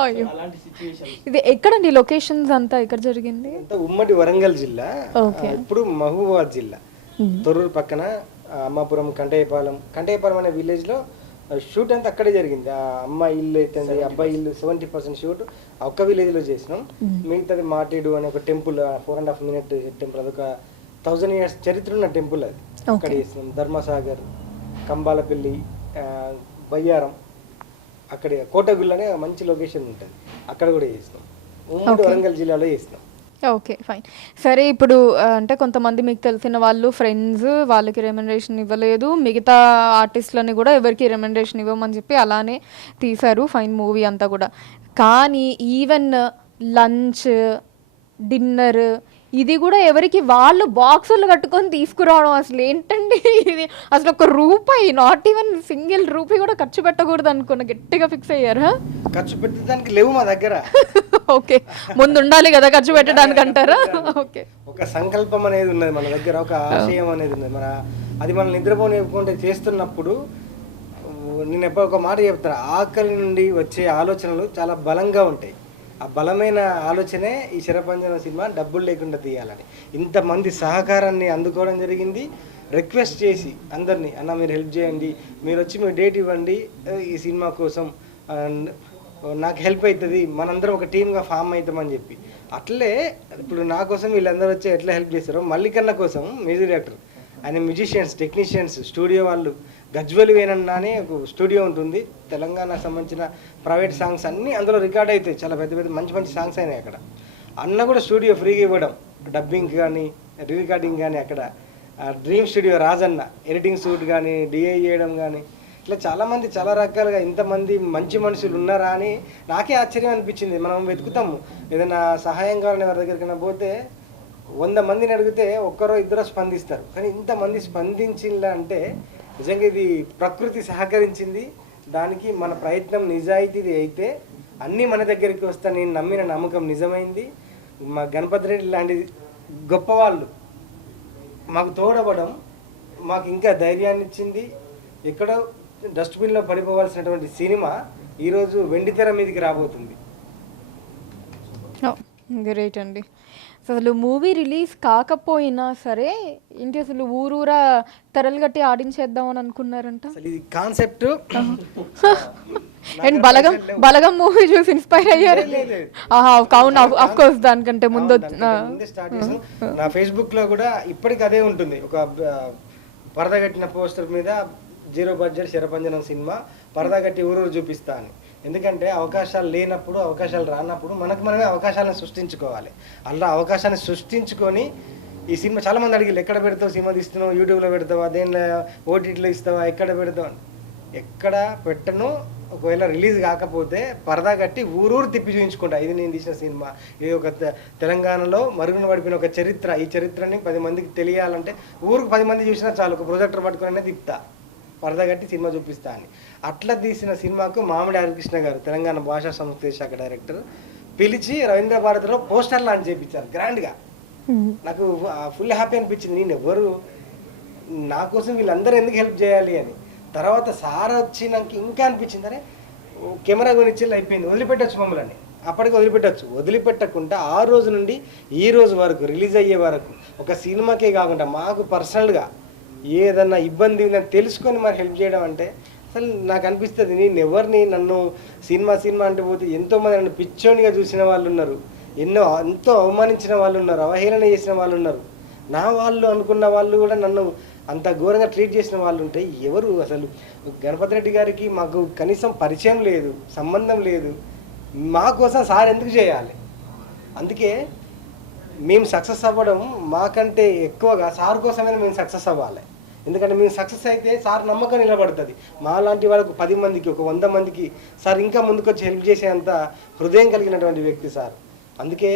అలాంటి సిచ్యువేషన్. ఇది ఎక్కడండి లొకేషన్స్ అంతా ఎక్కడ జరిగింది? ఉమ్మడి వరంగల్ జిల్లా, ఇప్పుడు మహబూబాబాద్ జిల్లా తొర్రూరు పక్కన అమ్మాపురం కంటేయపాలెం అనే విలేజ్ లో షూట్ అంతా అక్కడే జరిగింది. ఆ అమ్మాయి ఇల్లు అయితే అబ్బాయి ఇల్లు 70% షూట్ ఒక్క విలేజ్ లో చేసినాం. మిగతాది మాటేడు అనే ఒక టెంపుల్ 4.5 minute టెంపుల్, అదొక 1000 years చరిత్ర ఉన్న టెంపుల్, అది అక్కడ చేసినాం. ధర్మసాగర్, కంబాలపల్లి, బయ్యారం, అక్కడ కోటగుళ్ళు అనే మంచి లొకేషన్ ఉంటుంది, అక్కడ కూడా చేసినాం. ఉమ్మడి వరంగల్ జిల్లాలో చేసినాం. Okay, fine. సరే, ఇప్పుడు అంటే కొంతమంది మీకు తెలిసిన వాళ్ళు ఫ్రెండ్స్ వాళ్ళకి రెమ్యునరేషన్ ఇవ్వలేదు, మిగతా ఆర్టిస్టులని కూడా ఎవరికి రెమ్యునరేషన్ ఇవ్వమని చెప్పి అలానే తీశారు ఫైన్ మూవీ అంతా కూడా. కానీ ఈవెన్ లంచ్, డిన్నర్ ఇది కూడా ఎవరికి వాళ్ళు బాక్సులు కట్టుకొని తీసుకురావడం, అసలు ఏంటండి ఇది? అసలు ఒక రూపాయి, నాట్ ఈవెన్ సింగిల్ రూపీ కూడా ఖర్చు పెట్టకూడదు అనుకున్న గట్టిగా ఫిక్స్ అయ్యారా? ఖర్చు పెట్టడానికి లేవు మా దగ్గర. ఓకే, ముందు ఉండాలి కదా ఖర్చు పెట్టడానికి అంటారా? ఓకే, ఒక సంకల్పం అనేది ఉన్నది మన దగ్గర, ఒక ఆశయం అనేది ఉన్నది. అది మనం నిద్రపోనివ్వకుండా చేస్తున్నప్పుడు నేను ఎప్పుడు ఒక మాట చెప్తాను, ఆకలి నుండి వచ్చే ఆలోచనలు చాలా బలంగా ఉంటాయి. ఆ బలమైన ఆలోచనే ఈ శరపంజరం సినిమా డబ్బులు లేకుండా తీయాలని. ఇంతమంది సహకారాన్ని అందుకోవడం జరిగింది. రిక్వెస్ట్ చేసి అందరినీ, అన్న మీరు హెల్ప్ చేయండి, మీరు వచ్చి మీరు డేట్ ఇవ్వండి ఈ సినిమా కోసం, నాకు హెల్ప్ అవుతుంది, మనందరం ఒక టీమ్గా ఫామ్ అవుతామని చెప్పి. అట్లే ఇప్పుడు నా కోసం వీళ్ళందరూ వచ్చి ఎట్లా హెల్ప్ చేస్తారో మల్లికన్న కోసం మ్యూజిక్ డైరెక్టర్, ఆయన మ్యూజిషియన్స్, టెక్నీషియన్స్, స్టూడియో వాళ్ళు, గజ్వెల్ వేనన్న అని ఒక స్టూడియో ఉంటుంది, తెలంగాణకు సంబంధించిన ప్రైవేట్ సాంగ్స్ అన్నీ అందులో రికార్డ్ అవుతాయి. చాలా పెద్ద పెద్ద మంచి మంచి సాంగ్స్ అయినాయి అక్కడ. అన్న కూడా స్టూడియో ఫ్రీగా ఇవ్వడం, డబ్బింగ్ కానీ రీ రికార్డింగ్ కానీ, అక్కడ dream studio Rajanna editing shoot కానీ డిఐ చేయడం కానీ, ఇట్లా చాలామంది చాలా రకాలుగా ఇంతమంది మంచి మనుషులు ఉన్నారా అని నాకే ఆశ్చర్యం అనిపించింది. మనం వెతుకుతాము ఏదైనా సహాయం కావాలని ఎవరి దగ్గరికైనా పోతే 100 మందిని అడిగితే ఒక్కరో ఇద్దరో స్పందిస్తారు. కానీ ఇంతమంది స్పందించిందా అంటే నిజంగా ఇది ప్రకృతి సహకరించింది. దానికి మన ప్రయత్నం నిజాయితీది అయితే అన్నీ మన దగ్గరికి వస్తా నేను నమ్మిన నమ్మకం నిజమైంది. మా గణపతి రెడ్డి లాంటి గొప్పవాళ్ళు మాకు తోడవడం మాకు ఇంకా ధైర్యాన్ని ఇచ్చింది. ఎక్కడో డస్ట్బిన్లో పడిపోవాల్సినటువంటి సినిమా ఈరోజు వెండితెర మీదకి రాబోతుంది. గ్రేట్ అండి. అసలు మూవీ రిలీజ్ కాకపోయినా సరే ఏంటి అసలు ఊరూరా తెరలు కట్టి ఆడించేద్దామని అనుకున్నారంట. అసలు ఇది కాన్సెప్ట్ అండ్ బలగం మూవీ చూసి ఇన్స్పైర్ అయ్యారు. అవును, ఆఫ్ కోర్స్ దానికంటే ముందు స్టార్ట్ చేసాం. నా ఫేస్బుక్ లో కూడా ఇప్పటికి అదే ఉంటుంది. ఒక పరద కట్టిన పోస్టర్ మీద 0 బడ్జెట్ శరపంజనం సినిమా పరద కట్టి ఊరూరు చూపిస్తా అని. ఎందుకంటే అవకాశాలు లేనప్పుడు, అవకాశాలు రానప్పుడు మనమే అవకాశాలను సృష్టించుకోవాలి. అలా అవకాశాన్ని సృష్టించుకొని ఈ సినిమా చాలా మంది అడిగి ఎక్కడ పెడతావు సినిమా తీస్తున్నావు, యూట్యూబ్లో పెడతావా, దేనిలో ఓటీటీలో ఇస్తావా, ఎక్కడ పెడతావు? ఎక్కడ పెట్టను. ఒకవేళ రిలీజ్ కాకపోతే పరదా కట్టి ఊరూరు తిప్పి చూపించుకుంటా. ఇది నేను తీసిన సినిమా, ఇది ఒక తెలంగాణలో మరుగున పడిపోయిన ఒక చరిత్ర. ఈ చరిత్రని 10 మందికి తెలియాలంటే ఊరికి 10 మంది చూసినా చాలు, ఒక ప్రొజెక్టర్ పట్టుకునే తిప్పుతా, పరదా కట్టి సినిమా చూపిస్తా అని. అట్లా తీసిన సినిమాకు మామిడి హరికృష్ణ గారు, తెలంగాణ భాషా సంస్కృతి శాఖ డైరెక్టర్, పిలిచి రవీంద్ర భారతిలో పోస్టర్ లాంచ్ చేయించారు గ్రాండ్గా. నాకు ఫుల్ హ్యాపీ అనిపించింది. నేను ఎవరు, నా కోసం వీళ్ళందరూ ఎందుకు హెల్ప్ చేయాలి అని. తర్వాత సార్ వచ్చి నాకు ఇంకా అనిపించింది, అరే కెమెరా కొనిచ్చేది అయిపోయింది, వదిలిపెట్టచ్చు మమ్మల్ని. అప్పటికి వదిలిపెట్టకుండా ఆ రోజు నుండి ఈ రోజు వరకు, రిలీజ్ అయ్యే వరకు, ఒక సినిమాకే కాకుండా మాకు పర్సనల్గా ఏదన్నా ఇబ్బంది ఉందని తెలుసుకొని మరి హెల్ప్ చేయడం అంటే అసలు నాకు అనిపిస్తుంది. నేను ఎవరిని, నన్ను సినిమా అంటే పోతే ఎంతోమంది నన్ను పిచ్చోనిగా చూసిన వాళ్ళు ఉన్నారు, ఎంతో అవమానించిన వాళ్ళు ఉన్నారు, అవహేళన చేసిన వాళ్ళు ఉన్నారు. నా వాళ్ళు అనుకున్న వాళ్ళు కూడా నన్ను అంత ఘోరంగా ట్రీట్ చేసిన వాళ్ళు ఉంటే ఎవరు? అసలు గణపతి రెడ్డి గారికి మాకు కనీసం పరిచయం లేదు, సంబంధం లేదు. మా కోసం సార్ ఎందుకు చేయాలి? అందుకే మేము సక్సెస్ అవ్వడం మాకంటే ఎక్కువగా సార్ కోసమైనా మేము సక్సెస్ అవ్వాలి. ఎందుకంటే మేము సక్సెస్ అయితే సార్ నమ్మకం నిలబడుతుంది. మా లాంటి వాళ్ళకు 10 మందికి, ఒక 100 మందికి సార్ ఇంకా ముందుకొచ్చి హెల్ప్ చేసేంత హృదయం కలిగినటువంటి వ్యక్తి సార్. అందుకే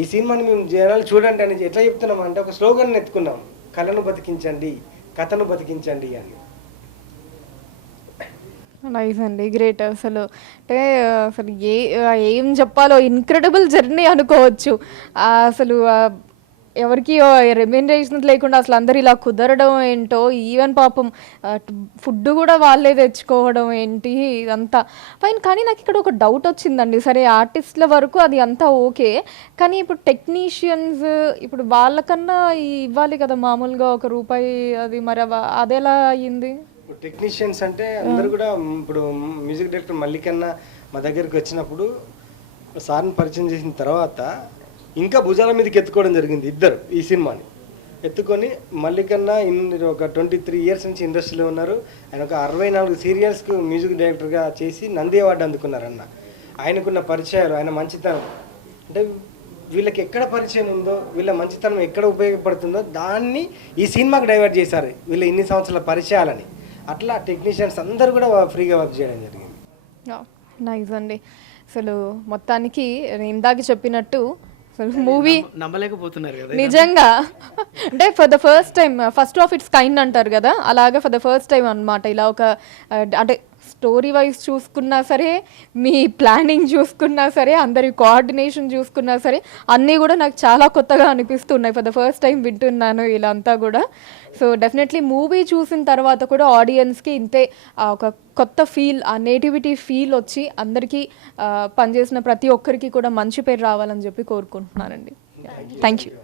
ఈ సినిమాని మేము జనాలు చూడండి అని ఎట్లా చెప్తున్నాం అంటే, ఒక స్లోగన్ ఎత్తుకున్నాం, కళను బతికించండి, కథను బతికించండి అని. నైస్ అండి, గ్రేట్. అసలు అంటే అసలు ఏం చెప్పాలో, ఇన్క్రెడిబుల్ జర్నీ అనుకోవచ్చు. అసలు ఎవరికి రెమ్యూనరేషన్ లేకుండా అసలు అందరు ఇలా కుదరడం ఏంటో, ఈవెన్ పాపం ఫుడ్ కూడా వాళ్ళే తెచ్చుకోవడం ఏంటి, ఇదంతా ఫైన్. కానీ నాకు ఇక్కడ ఒక డౌట్ వచ్చిందండి. సరే ఆర్టిస్ట్ల వరకు అది అంతా ఓకే, కానీ ఇప్పుడు టెక్నీషియన్స్, ఇప్పుడు వాళ్ళకన్నా ఇవ్వాలి కదా మామూలుగా ₹1, అది మరి అదెలా అయ్యింది? టెక్నీషియన్స్ అంటే అందరు కూడా, ఇప్పుడు మ్యూజిక్ డైరెక్టర్ మల్లికన్న మా దగ్గరికి వచ్చినప్పుడు సార్ని పరిచయం చేసిన తర్వాత ఇంకా భుజాల మీదకి ఎత్తుకోవడం జరిగింది. ఇద్దరు ఈ సినిమాని ఎత్తుకొని, మల్లికన్న ఒక 23 ఇయర్స్ నుంచి ఇండస్ట్రీలో ఉన్నారు. ఆయన ఒక 64 సీరియల్స్కు మ్యూజిక్ డైరెక్టర్గా చేసి నంది అవార్డు అందుకున్నారన్న. ఆయనకున్న పరిచయాలు, ఆయన మంచితనం, అంటే వీళ్ళకి ఎక్కడ పరిచయం ఉందో, వీళ్ళ మంచితనం ఎక్కడ ఉపయోగపడుతుందో దాన్ని ఈ సినిమాకి డైవర్ట్ చేశారు వీళ్ళ ఇన్ని సంవత్సరాల పరిచయాలని. అట్లా టెక్నీషియన్స్ అందరూ కూడా ఫ్రీగా వర్క్ చేయడం జరిగింది. నైస్ అండి. అసలు మొత్తానికి ఇందాక చెప్పినట్టు మూవీ నమ్మలేకపోతున్నారు కదా నిజంగా. అంటే for the first time, first of it's kind అంటారు కదా, అలాగే ఫర్ ద ఫస్ట్ టైం అన్నమాట. ఇలా ఒక అంటే స్టోరీ వైజ్ చూసుకున్నా సరే, మీ ప్లానింగ్ చూసుకున్నా సరే, అందరి కోఆర్డినేషన్ చూసుకున్నా సరే, అన్నీ కూడా నాకు చాలా కొత్తగా అనిపిస్తున్నాయి. ఫర్ ద ఫస్ట్ టైం వింటున్నాను ఇలా అంతా కూడా. సో డెఫినెట్లీ మూవీ చూసిన తర్వాత కూడా ఆడియన్స్కి ఇంతే ఒక కొత్త ఫీల్, ఆ నేటివిటీ ఫీల్ వచ్చి అందరికీ పనిచేసిన ప్రతి ఒక్కరికి కూడా మంచి పేరు రావాలని చెప్పి కోరుకుంటున్నానండి. Thank you.